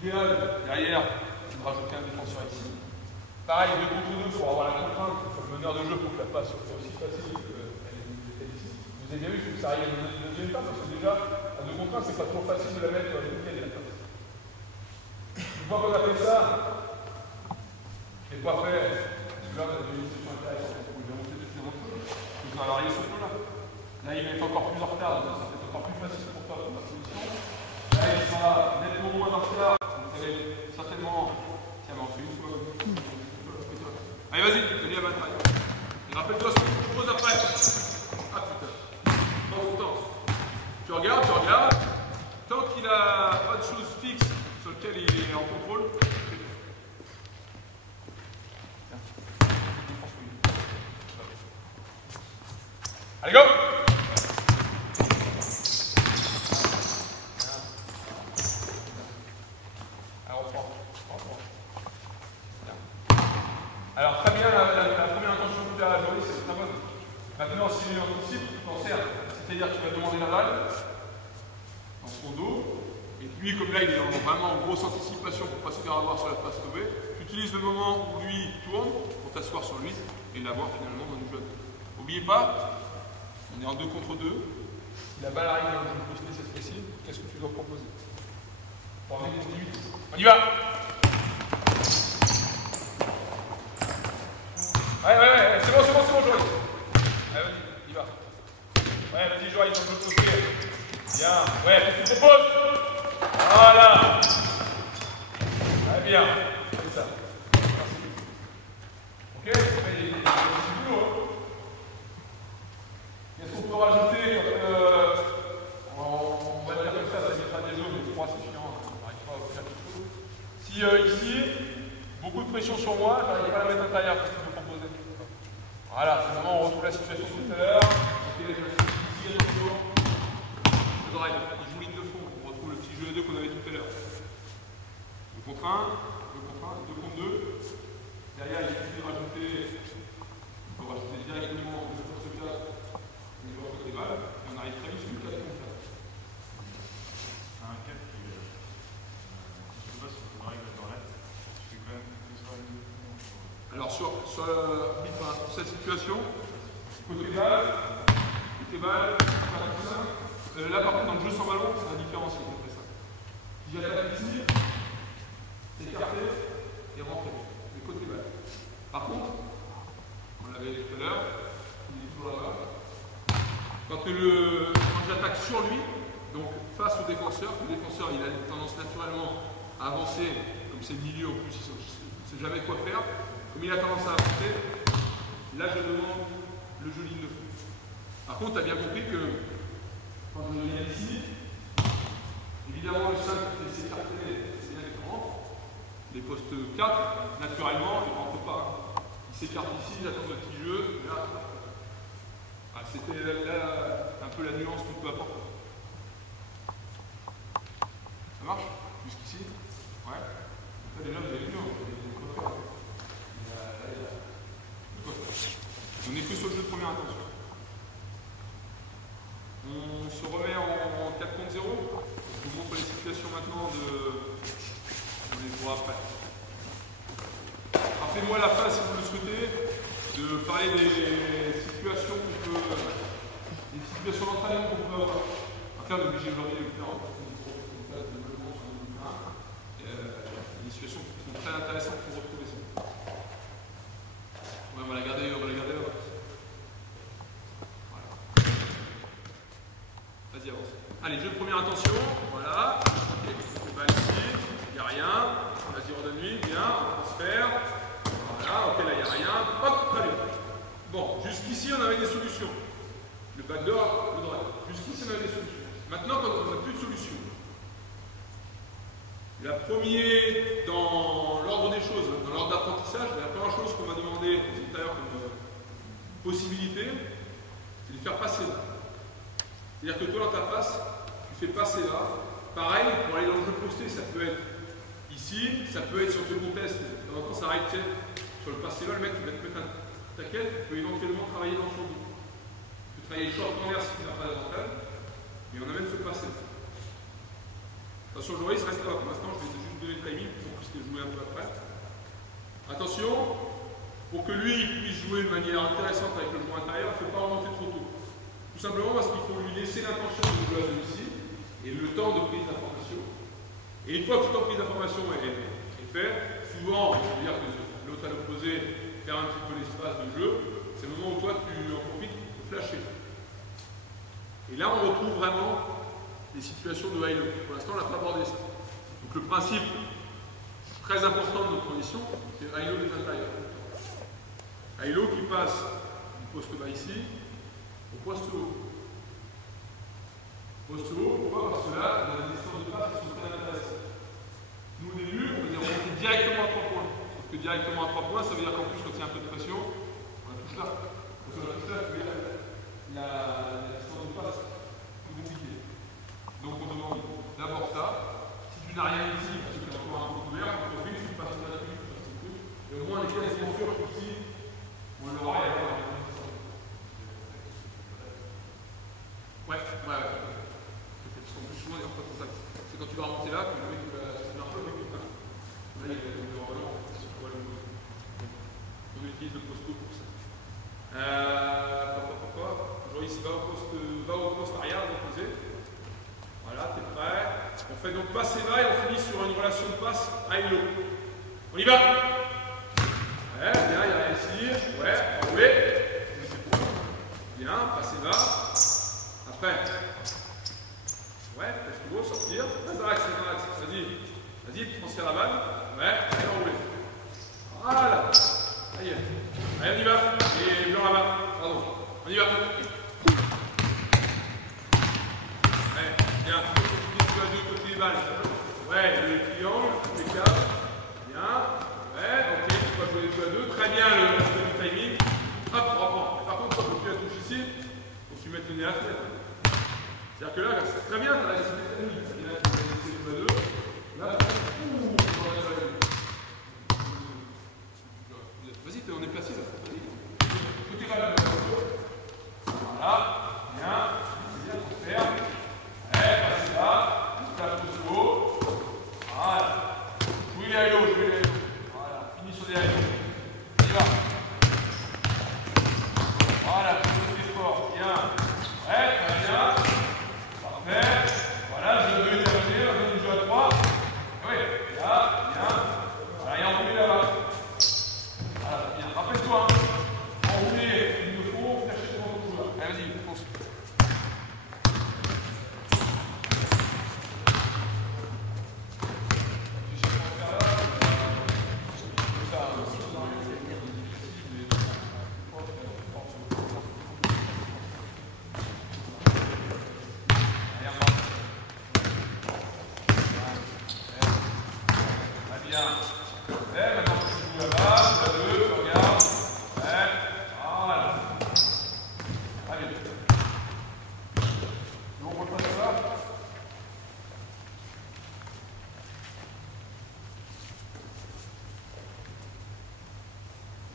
L'idéal, derrière, c'est de rajouter un défenseur ici. Pareil, 2 contre 2 pour avoir la contrainte sur le meneur de jeu pour que la passe soit aussi facile qu'elle est ici. Vous avez bien vu que ça arrive à la deuxième passe, parce que déjà, à 2 contre 1, c'est pas toujours facile de la mettre à la deuxième passe. Une fois qu'on a fait ça, pas fait, parce que là, vous avez une session intéressante, vous pouvez monter des choses. Vous allez arriver ce là. Là, il va être encore plus en retard, donc ça va être encore plus facile pour toi pour la position. Là, il sera nettement moins en retard, donc vous allez certainement. Tiens, mais on fait une fois. Allez, vas-y, allez à ma taille. Et rappelle-toi ce que tu proposes après. Ah putain. Temps. Tu regardes. Tant qu'il a pas de choses fixes sur lesquelles il est en contrôle, c'est bien. Allez, go! Alors, on reprend. Alors, très bien, la première intention que tu as à jouer, c'est très bonne. Maintenant, si tu anticipes, tu t'en sers. C'est-à-dire que tu vas demander la balle dans son dos. Et lui, comme là, il est vraiment en grosse anticipation pour ne pas se faire avoir sur la passe levée, tu utilises le moment où lui tourne pour t'asseoir sur lui et l'avoir finalement dans du jeu. N'oubliez pas, on est en 2 contre 2. Si la balle arrive dans le poster cette fois-ci, qu'est-ce que tu dois proposer? On y va! Ouais, c'est bon, Joël. Allez, vas-y, y va. Ouais, vas-y, Joël, il faut le poster. Bien, ouais, qu'est-ce que tu proposes? Voilà. Très bien, c'est ça. Ok, c'est du boulot. Qu'est-ce qu'on peut rajouter? On va dire comme ça mettra des zones, mais 3 c'est chiant, on n'arrive pas à faire quelque chose. Si ici, beaucoup de pression sur moi, je n'arrive pas à la mettre à l'intérieur, qu'est-ce que je peux proposer? Voilà, c'est vraiment on retrouve la situation de tout à l'heure. Ok, ici, attention. Le drive, il joue ligne de fond, on retrouve le petit jeu de 2 qu'on avait tout à l'heure. 2 contre 1, 2 contre 2. Derrière, il suffit de rajouter, on peut rajouter directement le force 4 et le force des balles, et on arrive très vite sur le 4 contre 4. Un 4 qui, je ne sais pas si on peut arriver dans l'aide, tu fais quand même que ça. Alors sur cette situation, côté balle, là par contre dans le jeu sans ballon, c'est un différencier contre ça. Si j'attaque ici, écarté et rentré, mais côté balle. Par contre, on l'avait tout à l'heure, il est toujours là-bas. Quand j'attaque sur lui, donc face au défenseur, le défenseur il a tendance naturellement à avancer, comme c'est le milieu en plus, il ne sait jamais quoi faire. Comme il a tendance à avancer, là je demande le jeu ligne de fond. Par contre, tu as bien compris que quand je viens ici, évidemment le 5 qui s'écarté, c'est bien qu'il rentre. Les postes 4, naturellement, ils ne rentrent pas. Ils s'écartent ici, ils attendent le petit jeu. Là, c'était là un peu la nuance qu'on peut apporter. Ça marche? Jusqu'ici? Ouais. Là, déjà, vous avez vu, on n'est plus sur le jeu de première intention. On se remet en 4 contre 0. Je vous montre les situations maintenant on les voit après. Rappelez-moi la phase si vous le souhaitez, de parler des situations d'entraînement qu'on peut avoir. Enfin, on est obligé aujourd'hui de le faire en des situations qui sont très intéressantes pour retrouver ça. Ouais, on va la garder là. Voilà. Vas-y, avance. Allez, jeu de première intention. Voilà. Ok, on va ici. Il n'y a rien. Vas-y, redonne-lui. Bien. On transfère. Voilà. Ok, là, il n'y a rien. Hop, allez. Bon, jusqu'ici, on avait des solutions. Le backdoor, le drive. Jusqu'ici, on avait des solutions. Maintenant, quand on n'a plus de solution, la première, dans l'ordre des choses, dans l'ordre d'apprentissage, la première chose qu'on va demander tout à l'heure comme possibilité, c'est de faire passer là. C'est-à-dire que toi, dans ta passe, tu fais passer là. Pareil, pour aller dans le jeu posté, ça peut être ici, ça peut être sur le contest. De temps en temps, ça arrive, tu sais, sur le passé là, le mec, il va te mettre un taquet, tu peux éventuellement travailler dans son dos. Tu peux travailler short envers si tu n'as pas d'avantage, et on a même ce passé là. Attention, Joris, reste là. Pour l'instant, je vais juste donner le timing pour qu'on puisse les jouer un peu après. Attention, pour que lui puisse jouer de manière intéressante avec le joueur intérieur, il ne faut pas remonter trop tôt. Tout simplement parce qu'il faut lui laisser l'intention de jouer à celui-ci et le temps de prise d'information. Et une fois que le temps de prise d'information est fait, souvent, il faut dire que l'autre à l'opposé flasher. Et là, on retrouve vraiment les situations de high-low. Pour l'instant, on n'a pas abordé ça. Donc le principe très important de notre condition, c'est high-low des intérieurs. High-low qui passe du poste bas ici au poste haut. Poste haut, pourquoi? Parce que là, on a des distances de passe qui sont très intéressantes. Nous, au début, on faisait remonter directement à 3 points. Sauf que directement à 3 points, ça veut dire qu'en plus, quand il y a un peu de pression, on la touche là. Quand on la touche là, ça veut dire la distance de passe est plus compliquée. Donc, on demande d'abord ça. Si tu n'as rien ici, parce que tu as encore un peu couvert, quand tu tu passes là dessus, tu passes dessus. Et au moins, les pièces sont sûres qu'ici, on l'aura et alors. Ouais. C'est quand tu vas remonter là que le mec c'est un peu le mec. Là, il y a le relant, on utilise le poste pour ça. Joris va au poste arrière, opposé. Voilà, t'es prêt. On fait donc passe et va et on finit sur une relation de passe high-low. On y va. Ouais, bien, il y a réussi. Ouais, enrouler. Bien, passe et va. Après. Ouais, plus gros, sortir. Reste dans l'axe, vas-y, transfère la balle. Ouais, allez, enrouler. Voilà. Allez, on y va. Et blanc là-bas. Pardon. On y va. Ouais, bien. Tu vas de côté des balles. Ouais, le triangle, les câbles. Bien. Ouais, ok, tu vas jouer 2 à 2. Très bien le timing. Hop, reprends. Par contre, quand tu la touches ici, il faut que tu mettes le nez à la fenêtre. C'est-à-dire que là, c'est très bien, tu as la laissé des techniques. Là, tu vas laisser 2 à 2. Là, vas-y, on est placé là. Côté balle. Voilà, bien. C'est bien, faut faire. Ouais, passez là. Tape au haut. Voilà. Jouez les high-low, Voilà, finis sur des high-low. On y va. Voilà, tout est fort. Bien. Ouais, très bien. Parfait. Voilà, je vais terminer. On donne une jeu à 3. Oui, là, bien. Voilà, et enrouler là-bas. Voilà, bien. Rappelle-toi, enrouler, il me faut chercher devant ton joueur. Allez, vas-y, fonce.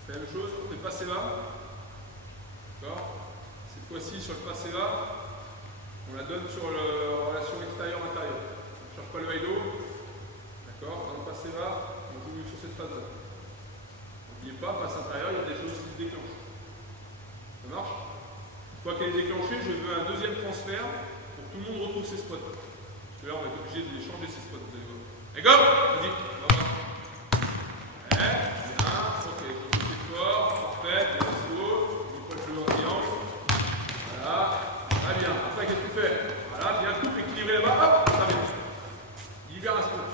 La même chose pour le passé va. D'accord. Cette fois-ci, sur le passé va, on la donne sur la relation extérieure-intérieure. On ne cherche pas le high-low. D'accord. Dans le passé va, on joue sur cette phase-là. N'oubliez pas, passe intérieur, il y a des choses qui se déclenchent. Ça marche? Une fois qu'elle est déclenchée, je veux un deuxième transfert pour que tout le monde retrouve ses spots. Parce que là, on va être obligé de les changer ces spots. Vous allez voir. Et go! Vas-y. Parfait, bien haut, il faut le triangle. Voilà, très bien. Après, qu'est-ce que tu fais? Voilà, bien coupe, équilibré là-bas, hop, très bien. Libère un spot.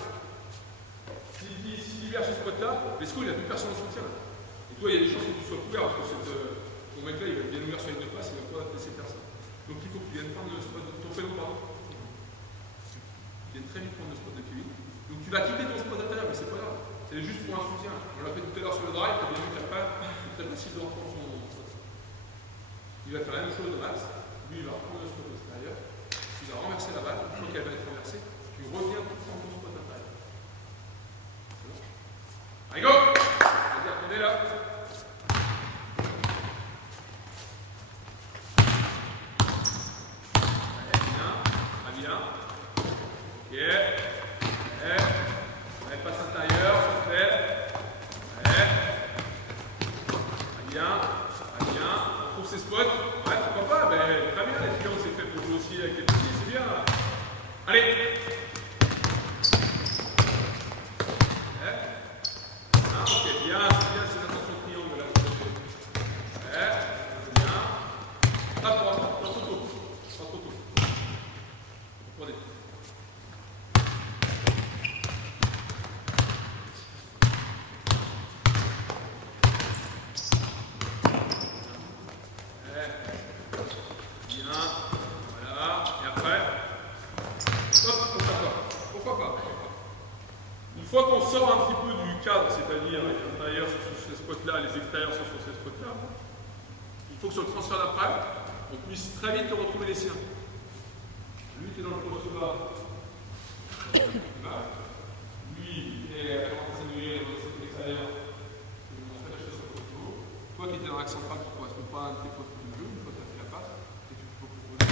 S'il libère ce spot-là, les schools, il n'y a plus personne en soutien. Et toi, il y a des chances que tu sois couvert parce que ton mec-là, il va bien ouvrir sur une de passe, il ne va pas te laisser faire ça. Donc il faut que tu viennes prendre le spot de ton prénom, pardon. Tu viennes très vite prendre le spot de Kevin. Donc tu vas quitter ton spot d'intérieur, mais c'est pas grave. C'est juste pour un soutien. On l'a fait tout à l'heure sur le drive, tu as bien vu qu'après, c'est très facile de reprendre son spot. Il va faire la même chose au max. Lui, il va reprendre le spot extérieur. Il va renverser la balle. Une fois qu'elle va être renversée, tu reviens pour prendre ton spot intérieur. Allez, go! C'est-à-dire qu'on est là. Bien, très bien. Ok. Elle passe intérieur, on fait. Ouais. Très bien. On trouve ses spots. Ouais, pourquoi pas? Ben, très bien, les triangles, c'est fait pour jouer aussi avec les petits, c'est bien. Allez. spots-là, les extérieurs sont sur ces spots-là. Il faut que sur le transfert d'après, on puisse très vite retrouver les siens. Lui qui est dans le crossover, lui est en train de s'améliorer dans l'extérieur. Toi qui étais dans l'axe central, tu ne corresponds pas à un de tes postes de jeu, une fois que tu as fait la passe, et tu peux proposer il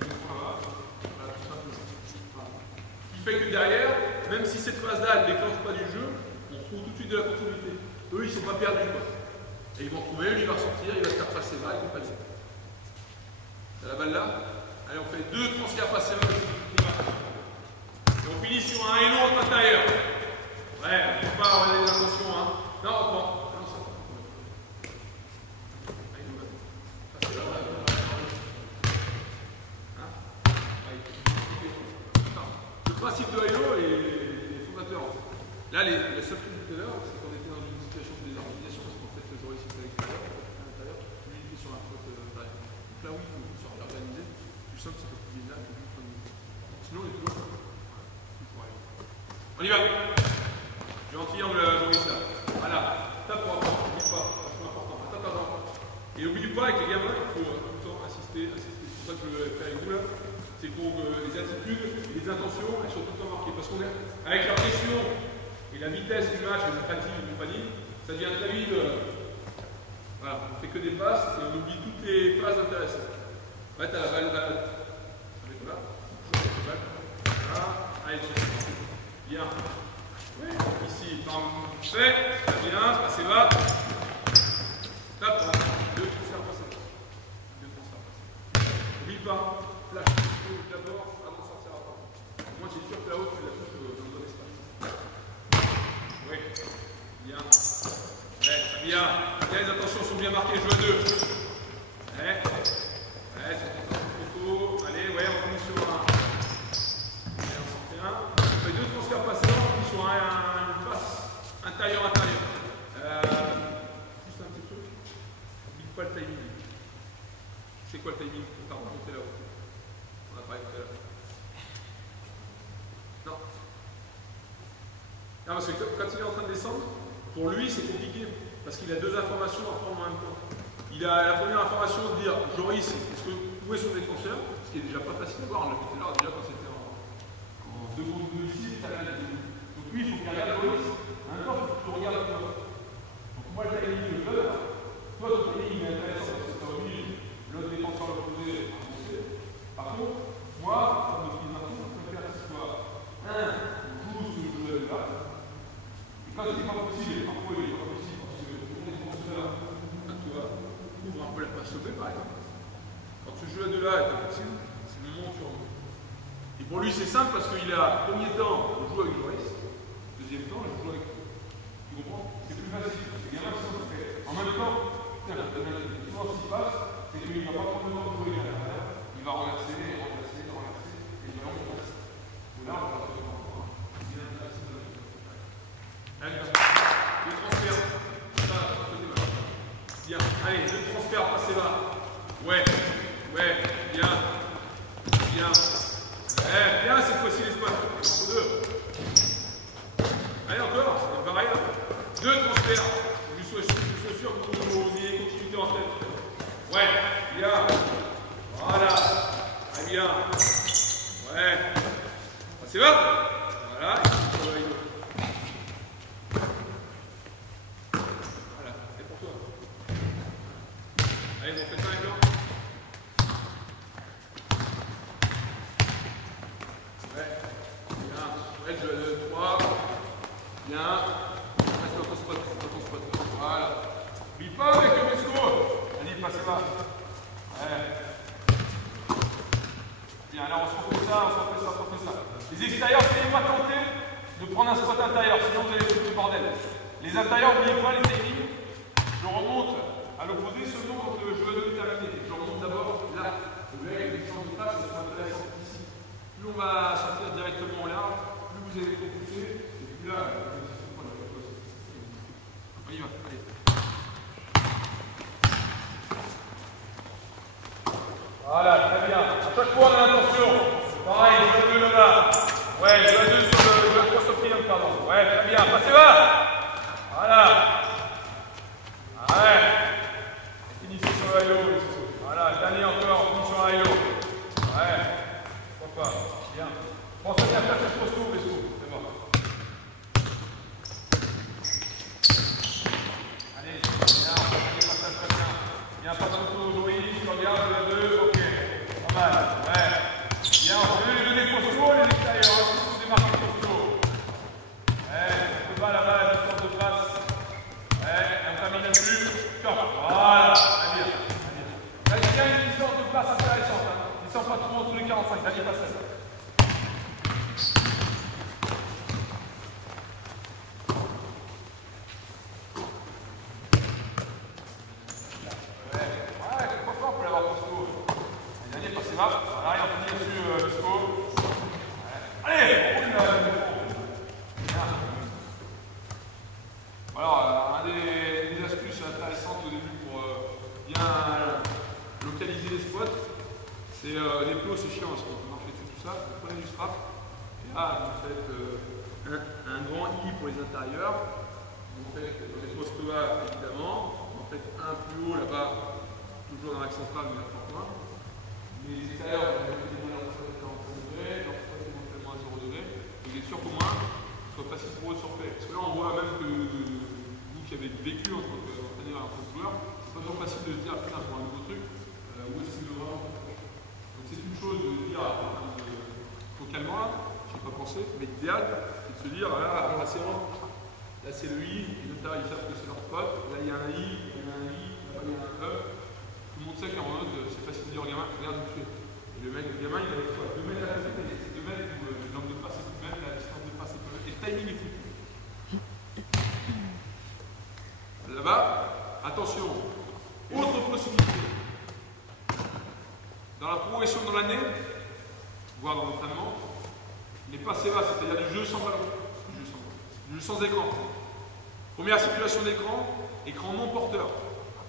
est voilà, tout simplement. Ce qui fait que derrière, même si cette phase-là ne déclenche pas du jeu, on trouve tout de suite de la continuité. Eux, ils ne sont pas perdus, quoi. Et ils vont trouver, lui, il va ressortir, il va se faire passer là et compagnie. T'as la balle là? Allez, on fait 2 transferts passés. Et on finit sur un hello entre intérieur. Ouais, on ne peut pas avoir des intentions, hein. Non, on prend. Le principe de hello est fondateur. Là, le seul truc tout à l'heure, c'est qu'on était dans une situation de désorganisation, parce qu'en fait, j'aurais ici à l'extérieur, à l'intérieur, lui il était sur un faute derrière. Donc là, oui, il faut se réorganiser. Plus simple, c'est que tu viens là, et puis sinon, on est toujours là. On y va. Gentil angle Joris là. Voilà. Tape pour attendre, n'oublie pas, c'est important. Tape avant. Et n'oublie pas, avec les gamins, il faut tout le temps insister. C'est pour ça que je le fais avec vous là. C'est pour que les attitudes, les intentions, elles soient tout le temps marquées. Parce qu'on est avec la pression et la vitesse du match, et la fatigue et compagnie, ça devient très vite. Voilà, on fait que des passes et on oublie toutes les phases intéressantes. Ouais, t'as la balle là. Avec là. Voilà. Allez, bien. Oui. Ici, parfait. Très bien. Passez bas. Tape. 2 transferts passés. 2 transferts passés. N'oublie pas. Flash. D'abord, avant de sortir avant. Moi, j'ai sûr que là-haut, tu la touches dans le bon espace. Oui. Bien. Ouais, très bien. Bien, les intentions sont bien marquées. Je veux 2. Ouais. Ouais, c'est trop. Allez, ouais, on finit sur un. Allez, on s'en fait un. On fait 2 transferts passés, on finit sur une passe intérieur-intérieur. Juste un petit truc. N'oublie pas le timing. C'est quoi le timing? On t'a remonté là-haut. On a parlé tout à l'heure. Non. Non, parce que quand il est en train de descendre, pour lui, c'est compliqué. Parce qu'il a 2 informations à prendre en même temps. Il a la première information de dire Joris, où est son déclencheur? Ce qui est déjà pas facile à voir. On l'a vu tout à l'heure, déjà quand c'était en 2 secondes de ici, donc lui, il faut qu'il regarde Joris. En même temps, il faut que tu regardes toi. Donc moi, le timing, je le veux. Toi, ton timing, il est intéressant parce que tu as obligé l'autre défenseur l'opposé à avancer. Par contre, moi, comme de prise d'info, je préfère que ce soit on joue ce jeu-là. Et quand c'est pas possible, et parfois il n'est pas possible, parce que le défenseur, tu vois, ouvre un peu la passe sauvée, par exemple. Quand ce jeu-là de là est impossible, c'est le moment où tu remontes. Et pour lui, c'est simple parce qu'il a, premier temps, on joue avec Joris. Deuxième temps, je joue avec toi. Tu comprends? C'est plus facile. C'est bien là, en même temps, souvent ce qui se passe, c'est qu'il ne va pas prendre le temps de jouer à l'intérieur. Il va renverser, renverser, renverser, et il va renverser. Ou là, on va se faire encore. Allez, le transfert. Bien. Allez, le transfert, passez bas. Ouais, ouais, bien. Bien. Bien cette fois-ci les spots. Entre 2. Allez encore, c'est pareil. 2 transferts. Je suis sûr que vous ayez continuité en tête. Ouais, bien. Voilà. Très bien. Ouais. C'est bon. Voilà. Voilà, c'est pour toi. Allez, on fait ça avec blanc. Ouais. Bien. Ouais, je 3. Bien. Reste dans ton spot. Voilà. N'oublie pas avec le Mesco. Allez, passez pas. Ouais. Bien, alors on se refait ça, on se refait ça, on se refait ça. Les extérieurs, n'ayez pas tenté de prendre un spot intérieur, sinon vous allez foutre le bordel. Les intérieurs, n'oubliez pas les techniques. Je remonte à l'opposé seulement quand le jeu est terminé. Je remonte d'abord là. Vous voyez, avec les chances de passe, ça sera intéressant ici. Plus on va sortir directement au large, plus vous allez compulser, et plus là, on y va, allez. Voilà, très bien. À chaque fois, on a l'attention. Pareil, je veux 2 là. Ouais, je veux 2 sur le 3 sur le triangle, pardon. Ouais, très bien. Passez bas. Voilà. c'est va. Voilà, et on finit dessus le score. Allez, on roule là. Alors, un des astuces intéressantes au début pour bien localiser les spots, c'est les plots, c'est chiant parce qu'on peut marcher dessus tout ça. Vous prenez du strap et là vous faites un grand I pour les intérieurs. Vous faites les postes bas évidemment. Vous en faites un plus haut là-bas, toujours dans l'axe central mais n'importe quoi. Mais les extérieurs, vous mettez dans leur spot à 45 degrés, leur spot éventuellement à 0 degré. Vous êtes sûr qu'au moins ce soit facile pour eux de surfer. Parce que là on voit même que vous qui avez vécu en tant qu'entraîneur et en tant que joueur, c'est pas toujours facile de se dire putain pour un nouveau truc, où est-ce que je dois vraiment. Donc c'est une chose de dire localement, je n'ai pas pensé, mais l'idéal c'est de se dire là, c'est bon, là c'est le I, les notaires ils savent que c'est leur spot, là il y a un I, il y a un I, là il y a un E. Tout le monde sait qu'en mode c'est facile de dire au gamin, regarde où tu es. Et le gamin il a des fois 2 mètres à côté, c'est 2 mètres où l'angle de passe est tout de même, la distance de passe est tout de même, et le timing est foutu. Là-bas, attention, autre possibilité. Dans la progression dans l'année, voire dans l'entraînement, les passés bas, c'est-à-dire du jeu sans ballon, du jeu sans écran. Première situation d'écran, écran non porteur.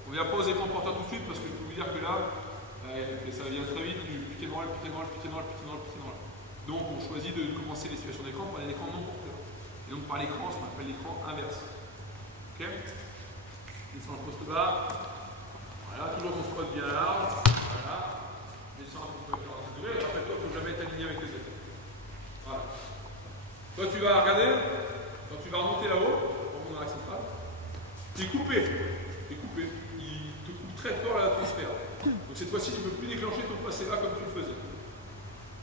On ne vient pas aux écrans porteurs tout de suite parce que je peux vous dire que là, ça vient très vite du pick and roll, pick and roll, pick and roll, pick and roll, pick and roll. Donc on choisit de commencer les situations d'écran par les écrans non porteurs. Et donc par l'écran, ce qu'on appelle l'écran inverse. Ok? Descends le poste bas. Voilà, toujours ton spot bien large. Voilà. Descends un peu plus 45 degrés. Rappelle-toi, il ne faut jamais être aligné avec les ailes. Voilà. Toi, tu vas regarder. Quand tu vas remonter là-haut, dans l'axe central, tu es coupé. Tu es coupé. Il te coupe très fort à la transfert. Donc cette fois-ci, tu ne peux plus déclencher ton passé bas comme tu le faisais.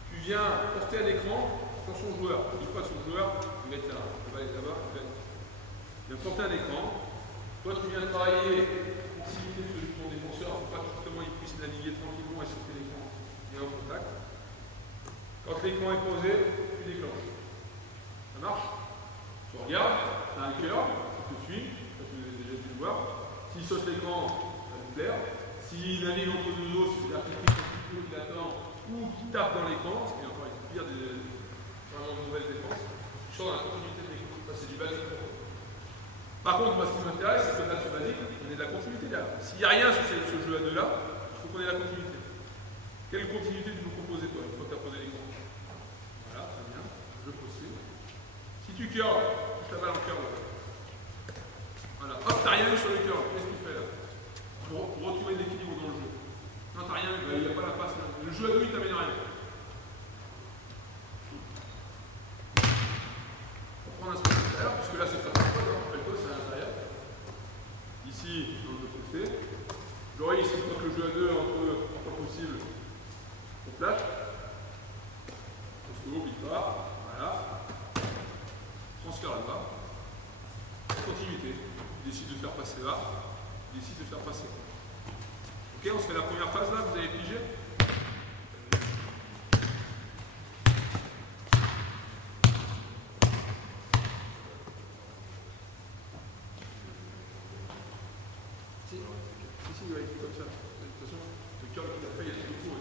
Tu viens porter un écran sur son joueur. Une fois que son joueur, il va être là. Il va être là-bas. Il vient porter un écran. Toi, tu viens travailler à proximité de ton défenseur pour pas que justement il puisse naviguer tranquillement et sauter l'écran et en contact. Quand l'écran est posé, tu déclenches. Ça marche? Tu regardes, tu as un cœur, tu te suis, tu as déjà dû le voir. S'il saute l'écran, ça va te plaire. S'il navigue entre deux os, c'est-à-dire qu'il pique un petit peu, qu'il attend ou qu'il tape dans l'écran, ce qui est encore une pire des vraiment de nouvelles défenses, tu sors dans la continuité de l'écran. Ça, c'est du basique pour toi. Par contre, moi, ce qui m'intéresse, c'est que là, sur basique, on ait de la continuité là. S'il n'y a rien sur ce jeu à deux là, il faut qu'on ait de la continuité. Quelle continuité tu nous proposes, toi, une fois que tu as posé l'écran? Voilà, très bien. Je postule. Si tu curls, touche la balle en curl. Voilà. Hop, t'as rien eu sur le curl. Qu'est-ce que tu fais là? Pour retrouver l'équilibre dans le jeu. Non, t'as rien eu. Il n'y a pas la passe là. Le jeu à deux, il t'amène rien. On prend un spot extérieur, puisque là, c'est pas ça. Ici, dans le côté, j'aurais ici, une fois que le jeu à deux entre pas possible, on flash. Poste haut, vite pas, voilà. Transfert là-bas. Continuité. Il décide de faire passer là, il décide de faire passer. Ok, on se fait la première phase là, vous avez pigé? Si, ouais, comme ça. De toute façon, le curl qu'il a fait, il y a tout le cours.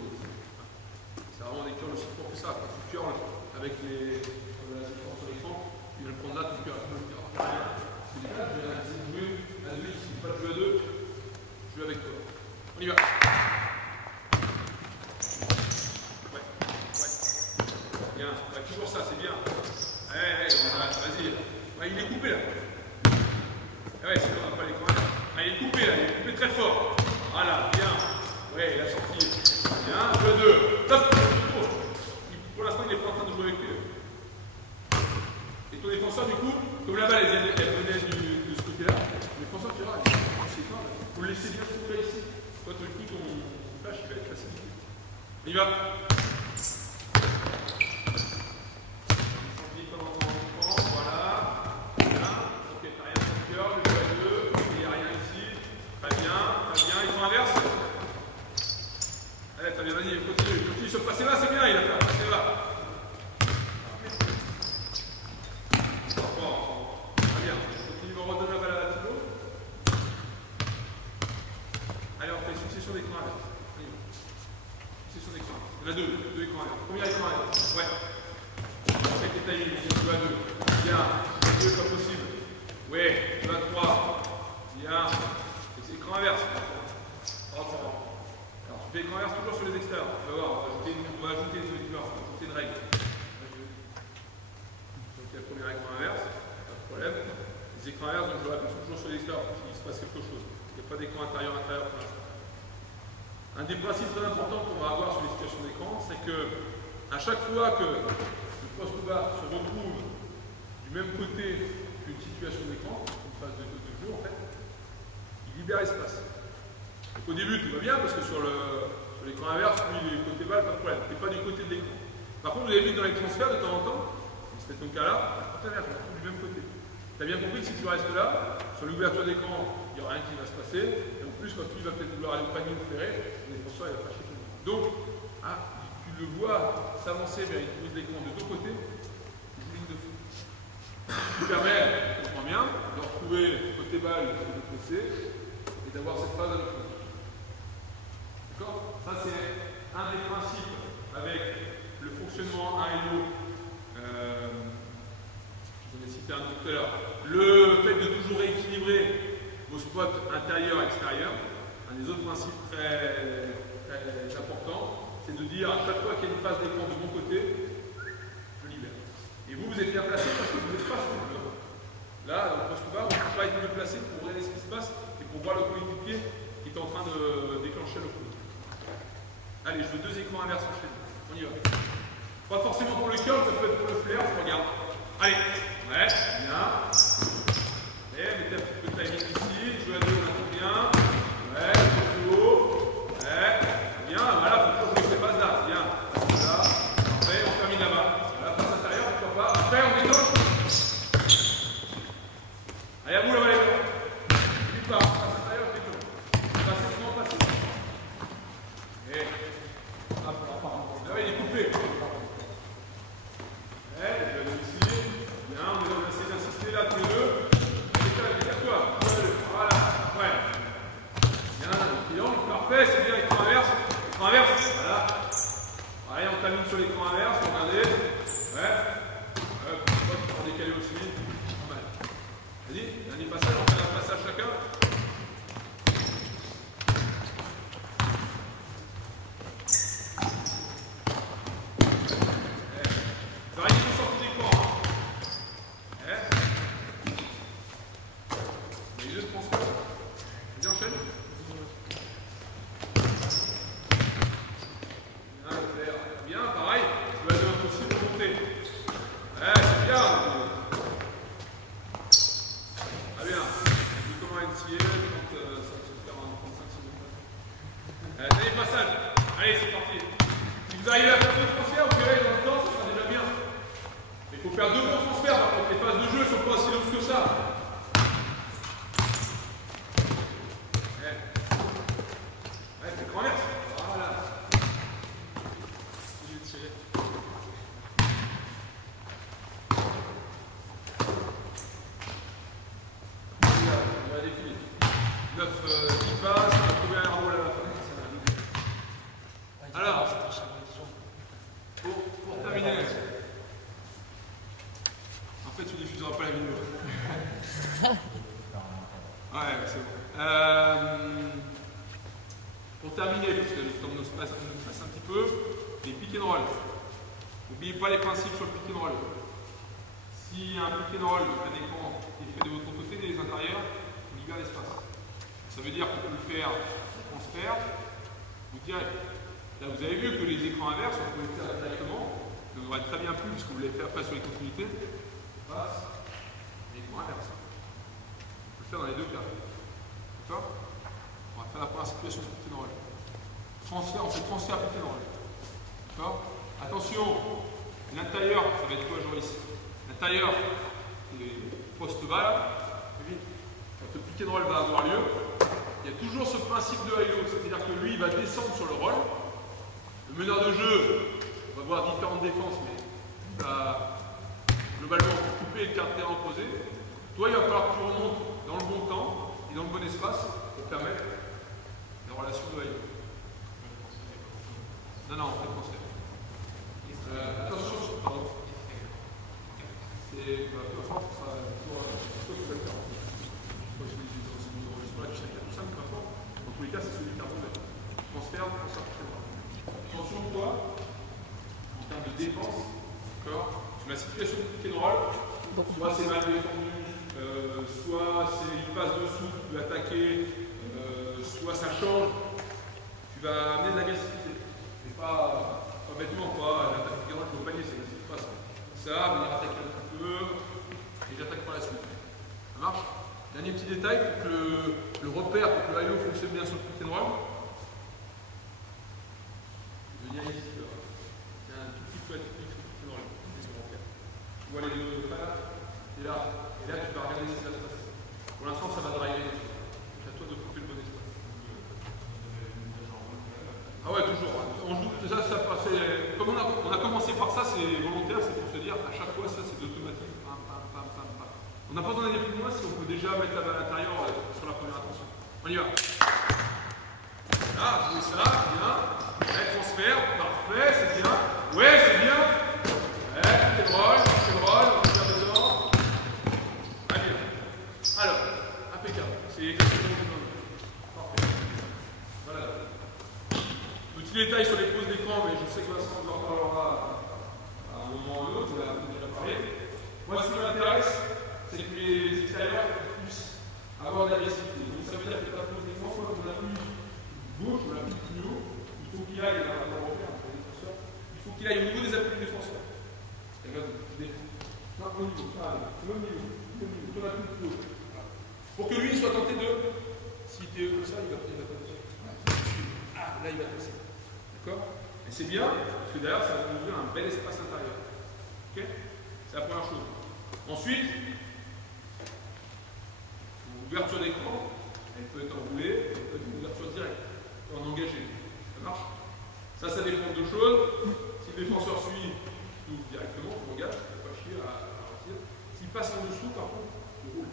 C'est vraiment des curls aussi forts que ça. Quand tu curls avec les efforts sur l'écran, il va le prendre là, tu curls. C'est bien, je vais jouer à deux, si pas de jouer à deux, je joue avec toi. On y va. Ouais. Bien, ouais, toujours ça, c'est bien. Vas-y. Ouais, il est coupé là. Ouais, c'est bon, on n'a pas les coins. Ah, il est coupé là, il est coupé très fort. Voilà, bien. Ouais, il a sorti. Bien, jeu 2. Top. Pour l'instant, il n'est pas en train de jouer avec lui. Et ton défenseur, du coup, comme la balle elle venait de ce côté-là, le défenseur, tu verras, il faut le laisser bien se trouver ici. Toi, tout le coup, ton flash, il va être facilité. On y va. Allez, très bien, vas-y, continue sur le passé là, c'est bien, il a fait un passé là. Très bien, continue, on redonne la balle à la Thibaut. Allez, on fait succession d'écran là. Succession d'écran. Il y en a deux écrans inverses. Premier écran inverse. Ouais. Check les timings, on joue à 2. Bien. 2, pas possible. Ouais, 2 à 3. Bien. C'est écran inverse. Alors, tu fais écran inverse toujours sur les extérieurs. Tu vas voir, on va ajouter une solution, on va ajouter une règle. Donc il y a le premier écran inverse, pas de problème. Les écrans inverses, donc je le répète, sont toujours sur les extérieurs pour qu'il se passe quelque chose. Il n'y a pas d'écran intérieur pour l'instant. Un des principes très importants qu'on va avoir sur les situations d'écran, c'est que à chaque fois que le poste bas se retrouve du même côté qu'une situation d'écran, une phase de jeu en fait, il libère l'espace. Donc au début tout va bien parce que sur l'écran inverse, lui il est côté bas, pas de problème, il n'est pas du côté de l'écran. Par contre vous avez vu que dans les transferts de temps en temps, c'était ton cas là, tu se retrouve du même côté. Tu as bien compris que si tu restes là, sur l'ouverture d'écran, il n'y aura rien qui va se passer, et en plus quand tu vas peut-être vouloir aller au panier ou ferré, le défenseur il va fâcher tout le monde. Donc, tu le vois s'avancer vers une pose d'écran de deux côtés, une ligne de feu. Ce qui permet, je comprends bien, de retrouver côté balle de l'autre côté et d'avoir cette phase à l'autre côté. D'accord? Ça c'est un des principes avec le fonctionnement 1 et l'eau. Je vous ai cité un tout à l'heure. Le fait de toujours rééquilibrer vos spots intérieurs et extérieurs, un des autres principes très importants, c'est de dire à chaque fois qu'il y a une phase d'écran de mon côté, je libère. Et vous êtes bien placé parce que vous n'êtes pas sur le bloc. Là, dans le poste bas, vous ne pouvez pas être mieux placé pour regarder ce qui se passe et pour voir le coéquipier qui est en train de déclencher le coup. Allez, je veux deux écrans inverses enchaînés. On y va. Pas forcément pour le curl, ça peut être pour le flair, je regarde. Allez, ouais, bien. Et mettez un petit peu de timing ici, je veux à deux, on attend bien. Ouais, plus haut. Ouais, bien, voilà, il faut toujours jouer ces phases là. Bien, passe là. Après, on termine là-bas. Voilà, passe intérieur, pourquoi pas. Après, on déclenche. Allez, à vous là-bas, les gars. N'oublie pas, passe intérieur, on déclenche. Passez, comment passer. Et, hop, là, il est coupé. Ouais, je vais aller ici. Bien, on va essayer d'insister là tous les deux. Décale-toi. Voilà. Ouais. Bien, le triangle, parfait, c'est bien l'écran inverse. L'écran inverse, voilà. Allez, on termine sur l'écran inverse, regardez. Ouais. On va décaler aussi. Pas mal. Vas-y, dernier passage, on fait un passage chacun. Allez, c'est parti. Si vous arrivez à faire deux transferts, vous verrez dans le temps, ça sera déjà bien. Mais il faut faire deux bons transferts, par contre, les phases de jeu ne sont pas aussi longues que ça. Ouais, c'est grand verse. Voilà. Je vais tirer. On va défiler. 9 qui passe, on va trouver un rôle à la fin. Alors, pour terminer, en fait tu ne diffuseras pas la vidéo. Ouais, c'est bon. Pour terminer, parce que le temps nous passe un petit peu, les pick and roll. N'oubliez pas les principes sur le pick and roll. S'il y a un pick and roll, un écran qui est fait de votre côté, des intérieurs, vous libérez l'espace. Ça veut dire qu'on peut le faire en transfert ou direct. Là, vous avez vu que les écrans inverses, on peut les faire directement. Ça aurait très bien plu, puisque vous l'avez fait après sur les continuités. On passe l'écran inverse. On peut le faire dans les deux cas. D'accord? On va faire la première situation de pick and roll. Transfert, on fait transfert pick and roll. D'accord? Attention, l'intérieur, ça va être quoi, Joris? L'intérieur, les postes bas là. Quand le pick and roll va avoir lieu, il y a toujours ce principe de halo, c'est-à-dire que lui, il va descendre sur le roll. Le meneur de jeu, on va voir différentes défenses, mais il va globalement couper le quart de terrain opposé. Toi, il va falloir que tu remontes dans le bon temps et dans le bon espace pour permettre la relation de halo. Non, on fait transfert. c'est le cas tout simple, peu importe. Dans tous les cas, c'est celui qui a revers. Transfert, transfert, transfert. Attention, toi, en termes de défense, d'accord, sur la situation de pick and roll, soit c'est mal défendu, soit il passe dessous, tu peux attaquer, soit ça change, tu vas amener de l'agressivité. Et pas bêtement, quoi, l'attaque pick and roll, je peux panier, ça n'existe pas ça. Ça, venir attaquer un petit peu, et j'attaque par la suite. Ça marche? Dernier petit détail pour que le repère, pour que l'IO fonctionne bien sur le pick and roll. Je vais venir ici, là. C'est un tout petit peu atypique sur le pick and roll. Tu vois les deux frères, et là tu vas regarder ce qui va se passer. Pour l'instant, ça va driver. C'est à toi de couper le bon espace. Ah ouais, toujours. On joue, ça passait. Comme on a commencé par ça, c'est volontaire, c'est pour se dire à chaque fois, ça c'est automatique. Pam, pam, pam, pam, pam. On n'a pas besoin d'aller plus loin si on peut déjà mettre la balle à l'intérieur sur la première attention. On y va. Là, jouez ça, bien. Ouais, transfert, parfait, c'est bien. Ouais, c'est bien. Ouais, c'est drôle, on va dedans. Allez, alors, impeccable. C'est exactement le même. Parfait. Voilà. Petit détail sur les pauses d'écran, mais je sais que Vincent en reparlera à un moment ou l'autre, on l'a déjà parlé. Moi, ce qui m'intéresse, c'est que les extérieurs puissent avoir de l'agressivité. Donc ça veut dire que ta pause d'écran, soit on appuie gauche, on appuie plus haut, il faut qu'il aille à la repère, il faut qu'il aille au niveau des appuis du défenseur. Et là, non, au niveau, au niveau, ton appui plus haut. Pour que lui, il soit tenté de, si tu es comme ça, il va passer. Ah, là, il va passer. D'accord? Et c'est bien, parce que derrière, ça va nous ouvrir un bel espace intérieur. Ok? C'est la première chose. Ensuite, l'ouverture d'écran, elle peut être enroulée, elle peut être une ouverture directe, en engagé. Ça marche? Ça dépend de deux choses. Si le défenseur suit, tu ouvres directement, tu regardes, tu ne pas chier à partir. S'il passe en dessous, par contre, tu roules.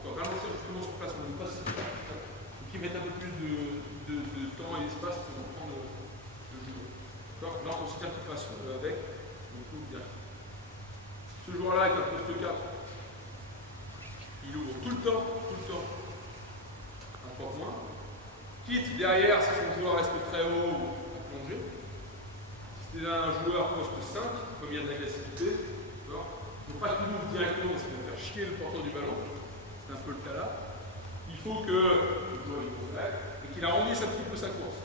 Donc, ralentir justement sur place, on ne passe pas. Donc, il met un peu plus de temps et d'espace pour comprendre le joueur. D'accord? Là, on considère qu'il passe avec, donc tu ouvres direct. Ce joueur-là, avec un poste 4, il ouvre tout le temps, un 3 points. Quitte derrière, si son joueur reste très haut, à plonger. Si c'est un joueur poste 5, comme il y a de l'agressivité, il ne faut pas qu'il ouvre directement, parce qu'il va faire chier le porteur du ballon. C'est un peu le cas là. Il faut que le joueur il progresse et qu'il arrondisse un petit peu sa course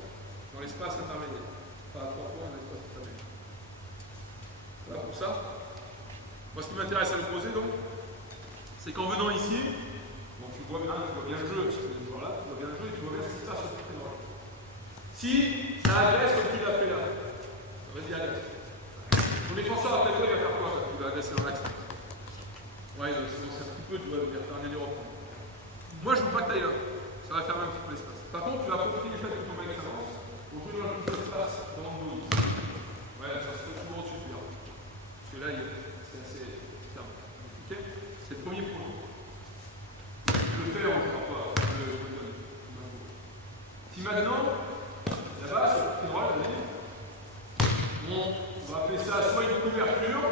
dans l'espace intermédiaire. Pas à 3 points, mais l'espace intermédiaire. Voilà pour ça. Moi, ce qui m'intéresse à le poser, donc, c'est qu'en venant ici, donc tu vois bien le jeu, parce que ce joueur-là, tu vois bien le jeu et tu vois bien ce qui se passe sur le pied droit. Si ça agresse comme tu l'as fait là, vas-y, agresse. Ton défenseur, après toi, il va faire quoi quand tu vas agresser dans l'axe? Ouais, il va se lancer un petit peu, tu vas faire un délire. Moi, je ne veux pas que tu ailles là. Ça va faire un petit peu l'espace. Par contre, tu vas profiter du fait que ton mec s'avance pour jouer dans le plus d'espace dans le dos. Ouais, ça se fait toujours au-dessus. Parce que là, c'est assez ferme. Ok? C'est le premier point. Je le fais en jouant pas. Je le donne. Si maintenant, là-bas, sur le pied droit, on va appeler ça soit une couverture,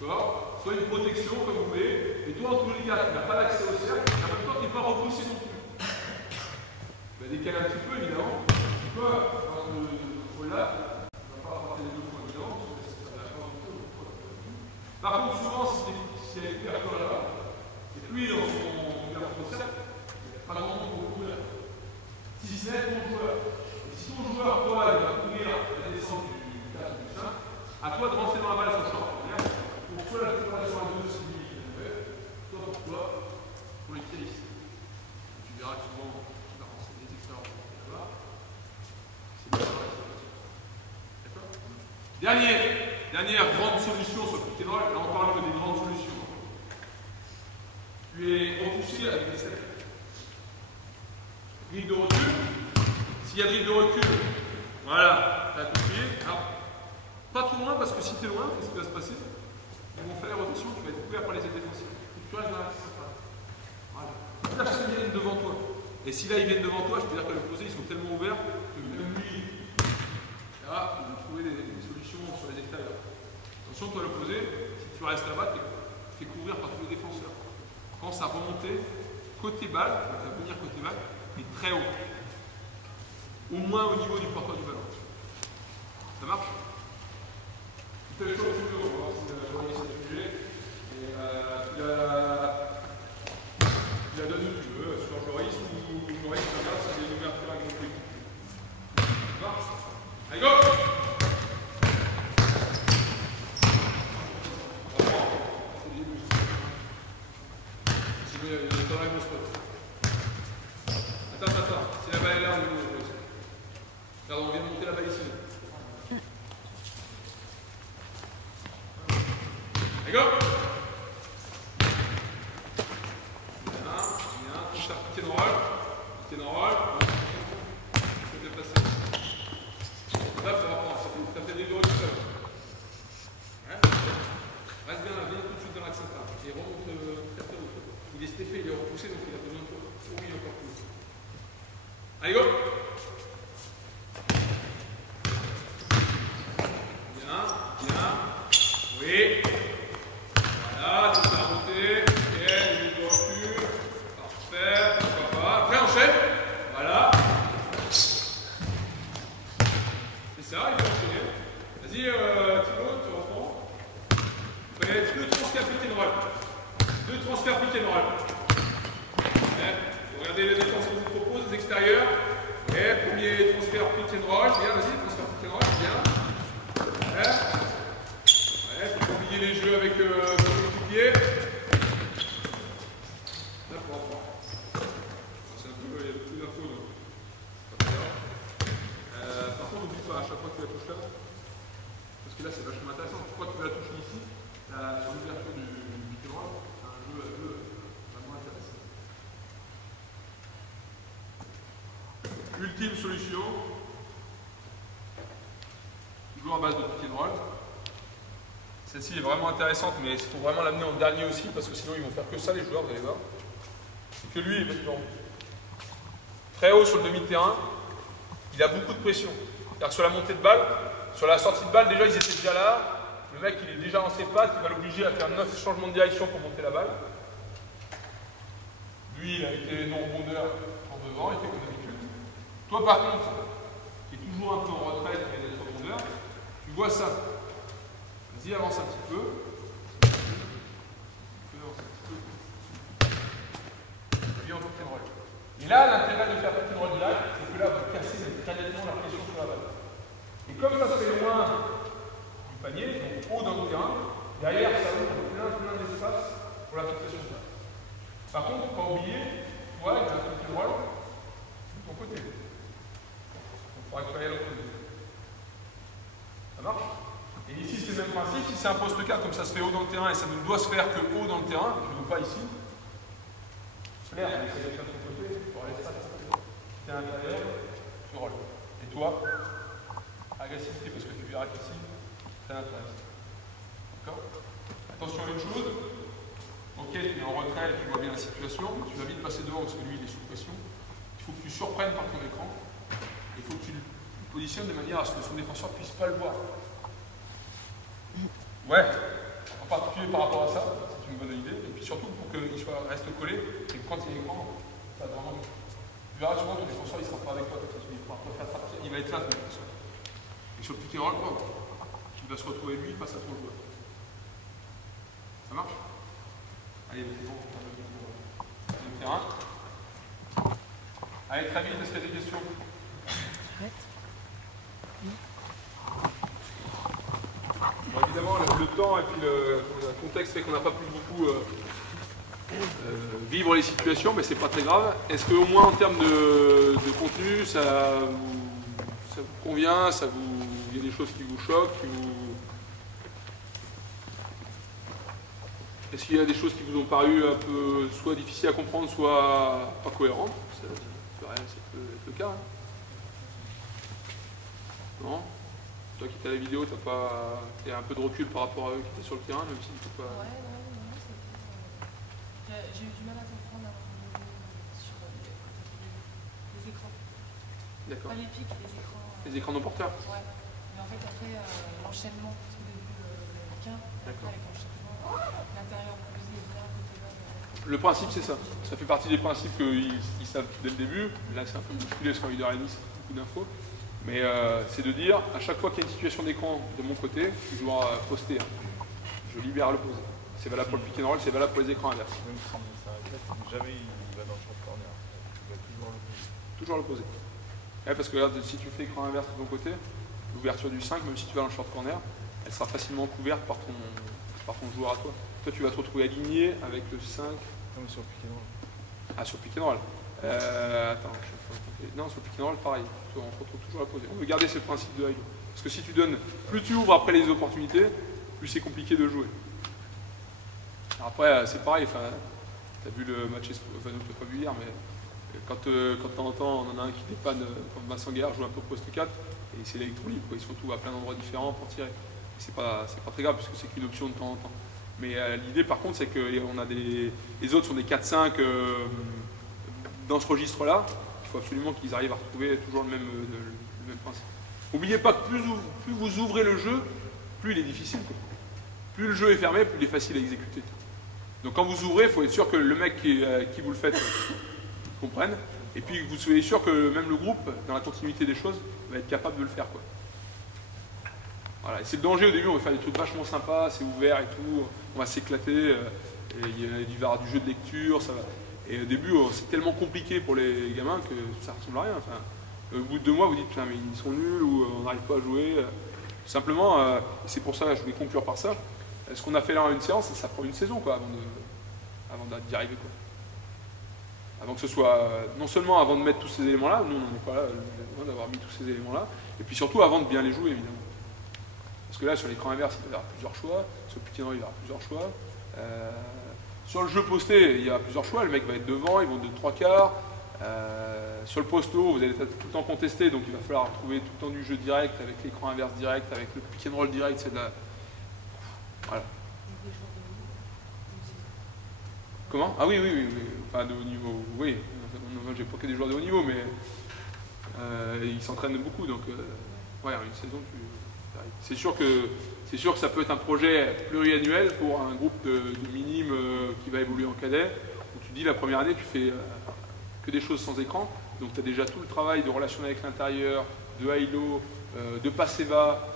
d'accord, soit une protection, comme vous voulez. Et toi, en tous les cas, tu n'as pas d'accès au cercle, et en même temps, tu n'es pas repoussé non plus. Tu vas décaler un petit peu, évidemment. Tu peux, dans le là, on ne va pas apporter les deux points évidemment, parce que ça va pas du tout. Par contre, souvent, si il y a une couverture là-bas, et puis dans son couverture au cercle, il n'y a pas grand monde pour couvrir. Si ce n'est ton joueur. Et si ton joueur, toi, il va couvrir la descente du 4 ou du 5, à toi de rentrer dans la balle sur le champ. Pour toi, la préparation à 2, c'est lui qui toi, pour toi, pour les pieds. Tu verras que souvent, tu vas renseigner les extérieurs là-bas. C'est bien. D'accord? Dernière grande solution sur le pied droit, là on parle que des grandes solutions. Tu es repoussé avec des steps. Grille de recul. S'il y a grille de recul, voilà, tu as compris. Alors, pas trop loin parce que si tu es loin, qu'est-ce qui va se passer? Ils vont faire la rotation, tu vas être couvert par les aides défensives. Tu restes dans l'axe central. Voilà. Là, ils viennent devant toi. Et si là ils viennent devant toi, je peux dire que le posé, ils sont tellement ouverts que même lui, là, il va trouver des solutions sur les extérieurs. Attention, toi, le posé, si tu restes là-bas, tu es fait couvrir par tous les défenseurs. Pense à remonter côté balle, donc à venir côté balle, mais très haut. Au moins au niveau du porteur du ballon. Ça marche? Tu fais chaud, on va voir si Joris a jugé. Et tu la donnes où tu veux, sur Joris ou Joris, regarde, c'est une ouverture avec mon équipe. Ça marche? Allez, go! Il y a pas mal de spot. Attends, si la balle est là, on est où? Regarde, on vient de monter la balle ici. Allez, go! Bien, transfert pick and roll. Pick and roll. Je vais déplacer. Là, il faut reprendre. Ça fait des bureaux tout seul. Reste bien là, viens tout de suite dans l'axe central. Et remonte très très haut. Il est stéphé, il est repoussé, donc il a besoin de courir encore plus. Allez, go! Bien. Oui. Voilà, tout ça à monter. Ok, il est de recul. Parfait, pourquoi pas. Après, enchaîne. Voilà. C'est ça, il faut enchaîner. Vas-y, Thibaut, tu reprends. Fais 2 transferts pick and roll. 2 transferts pick and roll. Regardez les défenses qu'on vous propose, les extérieurs. Et premier transfert pick and roll. Bien, vas-y, transfert pick and roll. Bien. Ouais, faut pas oublier les jeux avec le coéquipier. Là, pour reprendre. C'est un peu, il y a beaucoup d'infos, donc c'est pas très grave. Par contre, n'oublie pas à chaque fois que tu la touches là. Parce que là, c'est vachement intéressant. Pourquoi tu la touches ici? Sur l'ouverture du pick and roll, c'est un jeu à deux vraiment intéressant. Ultime solution. Toujours à base de pick and roll. Celle-ci est vraiment intéressante, mais il faut vraiment l'amener en dernier aussi, parce que sinon ils vont faire que ça les joueurs, vous allez voir. C'est que lui, il va être très haut sur le demi-terrain, il a beaucoup de pression. C'est-à-dire que sur la montée de balle, sur la sortie de balle, déjà ils étaient déjà là. Le mec il est déjà en ses pattes, il va l'obliger à faire 9 changements de direction pour monter la balle. Lui il a été non-rebondeur en devant, il fait comme d'habitude. Toi par contre, qui est toujours un peu en retraite, mais d'être rebondeur, tu vois ça. Vas-y, avance un petit peu. Puis on pick and roll. Et là, l'intérêt de faire pick and roll direct, c'est que là, vous cassez très nettement la pression sur la balle. Et comme ça se fait loin du panier, donc haut dans le terrain, derrière, ça ouvre plein d'espace pour la fixation de balle. Par contre, il ne faut pas oublier, toi, avec un pick and roll, de ton côté. Il faudra que tu ailles à l'autre côté. Ça marche? Et ici, c'est le même principe. Si c'est un poste 4, comme ça se fait haut dans le terrain, et ça ne doit se faire que haut dans le terrain, je ne veux pas ici. L'air, on essaie de faire de ton côté, pour aller ça. Tu es à l'intérieur, tu rolles. Et toi, agressivité, parce que tu verras qu'ici, c'est intéressant. D'accord? Attention à une chose. Ok, tu es en retrait, tu vois bien la situation, mais tu vas vite passer devant parce que lui, il est sous pression. Il faut que tu surprennes par ton écran. Il faut que tu le positionnes de manière à ce que son défenseur ne puisse pas le voir. Ouais, en particulier par rapport à ça, c'est une bonne idée. Et puis surtout pour qu'il reste collé, et que quand il est écran, ça va vraiment. Tu verras souvent ton défenseur, il ne sera pas avec toi, il va être là ton défenseur. Et sur le pick and roll, il va se retrouver lui face à ton joueur. Ça marche? Allez, c'est bon, on va le terrain. Allez, très vite, est-ce qu'il y a des questions? Bon, évidemment, le temps et puis le contexte fait qu'on n'a pas pu beaucoup vivre les situations, mais c'est pas très grave. Est-ce qu'au moins en termes de contenu, ça vous convient, il y a des choses qui vous choquent, Est-ce qu'il y a des choses qui vous ont paru un peu soit difficiles à comprendre, soit pas cohérentes? Ça peut être le cas. Hein. Non? Toi qui as la vidéo, tu as un peu de recul par rapport à eux qui étaient sur le terrain, même si tu peux pas. Ouais, non, j'ai eu du mal à comprendre sur les écrans. D'accord. Pas les pics, les écrans. Les écrans non porteurs? Ouais. Mais en fait, après, l'enchaînement, au début, le 15, après, avec l'enchaînement, l'intérieur posé, bien, côté bas. Le principe, c'est ça. Ça fait partie des principes qu'ils savent dès le début. Là, c'est un peu bousculé parce qu'en 1h30, c'est beaucoup d'infos. Mais c'est de dire, à chaque fois qu'il y a une situation d'écran de mon côté, je dois poster. Je libère le posé. C'est valable pour le pick and roll, c'est valable pour les écrans inverses. Même si ça arrête, jamais il va dans le short corner. Il va toujours le poser. Toujours le poser. Ouais, parce que là, si tu fais écran inverse de ton côté, l'ouverture du 5, même si tu vas dans le short corner, elle sera facilement couverte par ton joueur à toi. Toi, tu vas te retrouver aligné avec le 5. Comme sur le pick and roll. Ah, sur pick and roll. Attends, non, sur pick and roll, pareil. On se retrouve toujours à poser. On veut garder ce principe de high. Parce que si tu donnes, plus tu ouvres après les opportunités, plus c'est compliqué de jouer. Alors après, c'est pareil. Tu as vu le match, enfin, tu l'as pas vu hier, mais quand de temps en temps, on en a un qui dépanne, comme Vincent Guerre joue un peu poste 4, et c'est l'électron libre. Il se retrouve à plein d'endroits différents pour tirer. C'est pas très grave, puisque c'est qu'une option de temps en temps. Mais l'idée, par contre, c'est que on a les autres sont des 4-5 dans ce registre-là. Il faut absolument qu'ils arrivent à retrouver toujours le même principe. N'oubliez pas que plus vous ouvrez le jeu, plus il est difficile, quoi. Plus le jeu est fermé, plus il est facile à exécuter. Donc quand vous ouvrez, il faut être sûr que le mec qui vous le fait comprenne. Et puis que vous soyez sûr que même le groupe, dans la continuité des choses, va être capable de le faire, quoi. Voilà. Et c'est le danger au début, on va faire des trucs vachement sympas, c'est ouvert et tout, on va s'éclater, et il y a du jeu de lecture, ça va. Et au début, c'est tellement compliqué pour les gamins que ça ressemble à rien. Enfin, au bout de 2 mois, vous dites, putain, mais ils sont nuls ou on n'arrive pas à jouer. Simplement, c'est pour ça que je voulais conclure par ça. Ce qu'on a fait là en une séance, ça prend une saison, quoi, avant d'y arriver, quoi. Avant que ce soit, non seulement avant de mettre tous ces éléments-là, nous on n'en est pas là, d'avoir mis tous ces éléments-là, et puis surtout avant de bien les jouer, évidemment. Parce que là, sur l'écran inverse, il va y avoir plusieurs choix, sur le pick and roll, il va y avoir plusieurs choix. Sur le jeu posté, il y a plusieurs choix, le mec va être devant, ils vont de 3 quarts. Sur le posto, vous allez être tout le temps contesté, donc il va falloir trouver tout le temps du jeu direct, avec l'écran inverse direct, avec le pick and roll direct, c'est de la... Voilà. Comment? Ah oui, enfin de haut niveau, oui. J'ai pas que des joueurs de haut niveau, mais ils s'entraînent beaucoup, donc ouais, en une saison, c'est sûr que ça peut être un projet pluriannuel pour un groupe de minimes qui va évoluer en cadet, où tu dis la première année, tu fais que des choses sans écran, donc tu as déjà tout le travail de relation avec l'intérieur, de high-low, de passer bas,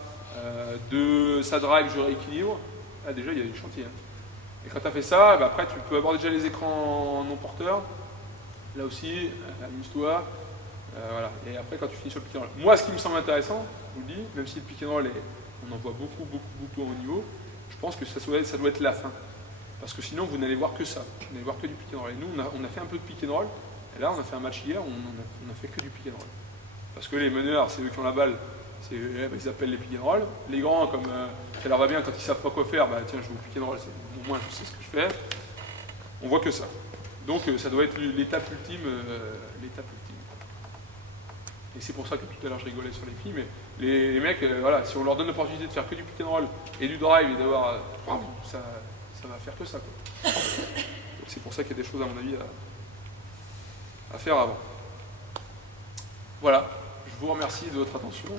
de sa drive, je rééquilibre. Ah, déjà, il y a du chantier. Hein. Et quand tu as fait ça, bah, après, tu peux avoir déjà les écrans non porteurs. Là aussi, amuse-toi. Voilà. Et après, quand tu finis sur le pick and roll. Moi, ce qui me semble intéressant, je vous le dis, même si le pick and roll, on en voit beaucoup au haut niveau, je pense que ça doit être la fin. Parce que sinon, vous n'allez voir que ça. Vous n'allez voir que du pick and roll. Et nous, on a fait un peu de pick and roll. Et là, on a fait un match hier, on a fait que du pick and roll. Parce que les meneurs, c'est eux qui ont la balle. Ils appellent les pick and roll. Les grands, comme ça leur va bien quand ils savent pas quoi faire, bah tiens, je vais au pick and roll, au moins je sais ce que je fais. On voit que ça. Donc ça doit être l'étape ultime. Et c'est pour ça que tout à l'heure je rigolais sur les filles, mais les mecs, voilà, si on leur donne l'opportunité de faire que du pick and roll et du drive et d'avoir, ça va faire que ça, quoi. Donc c'est pour ça qu'il y a des choses à mon avis à faire avant. Voilà, je vous remercie de votre attention.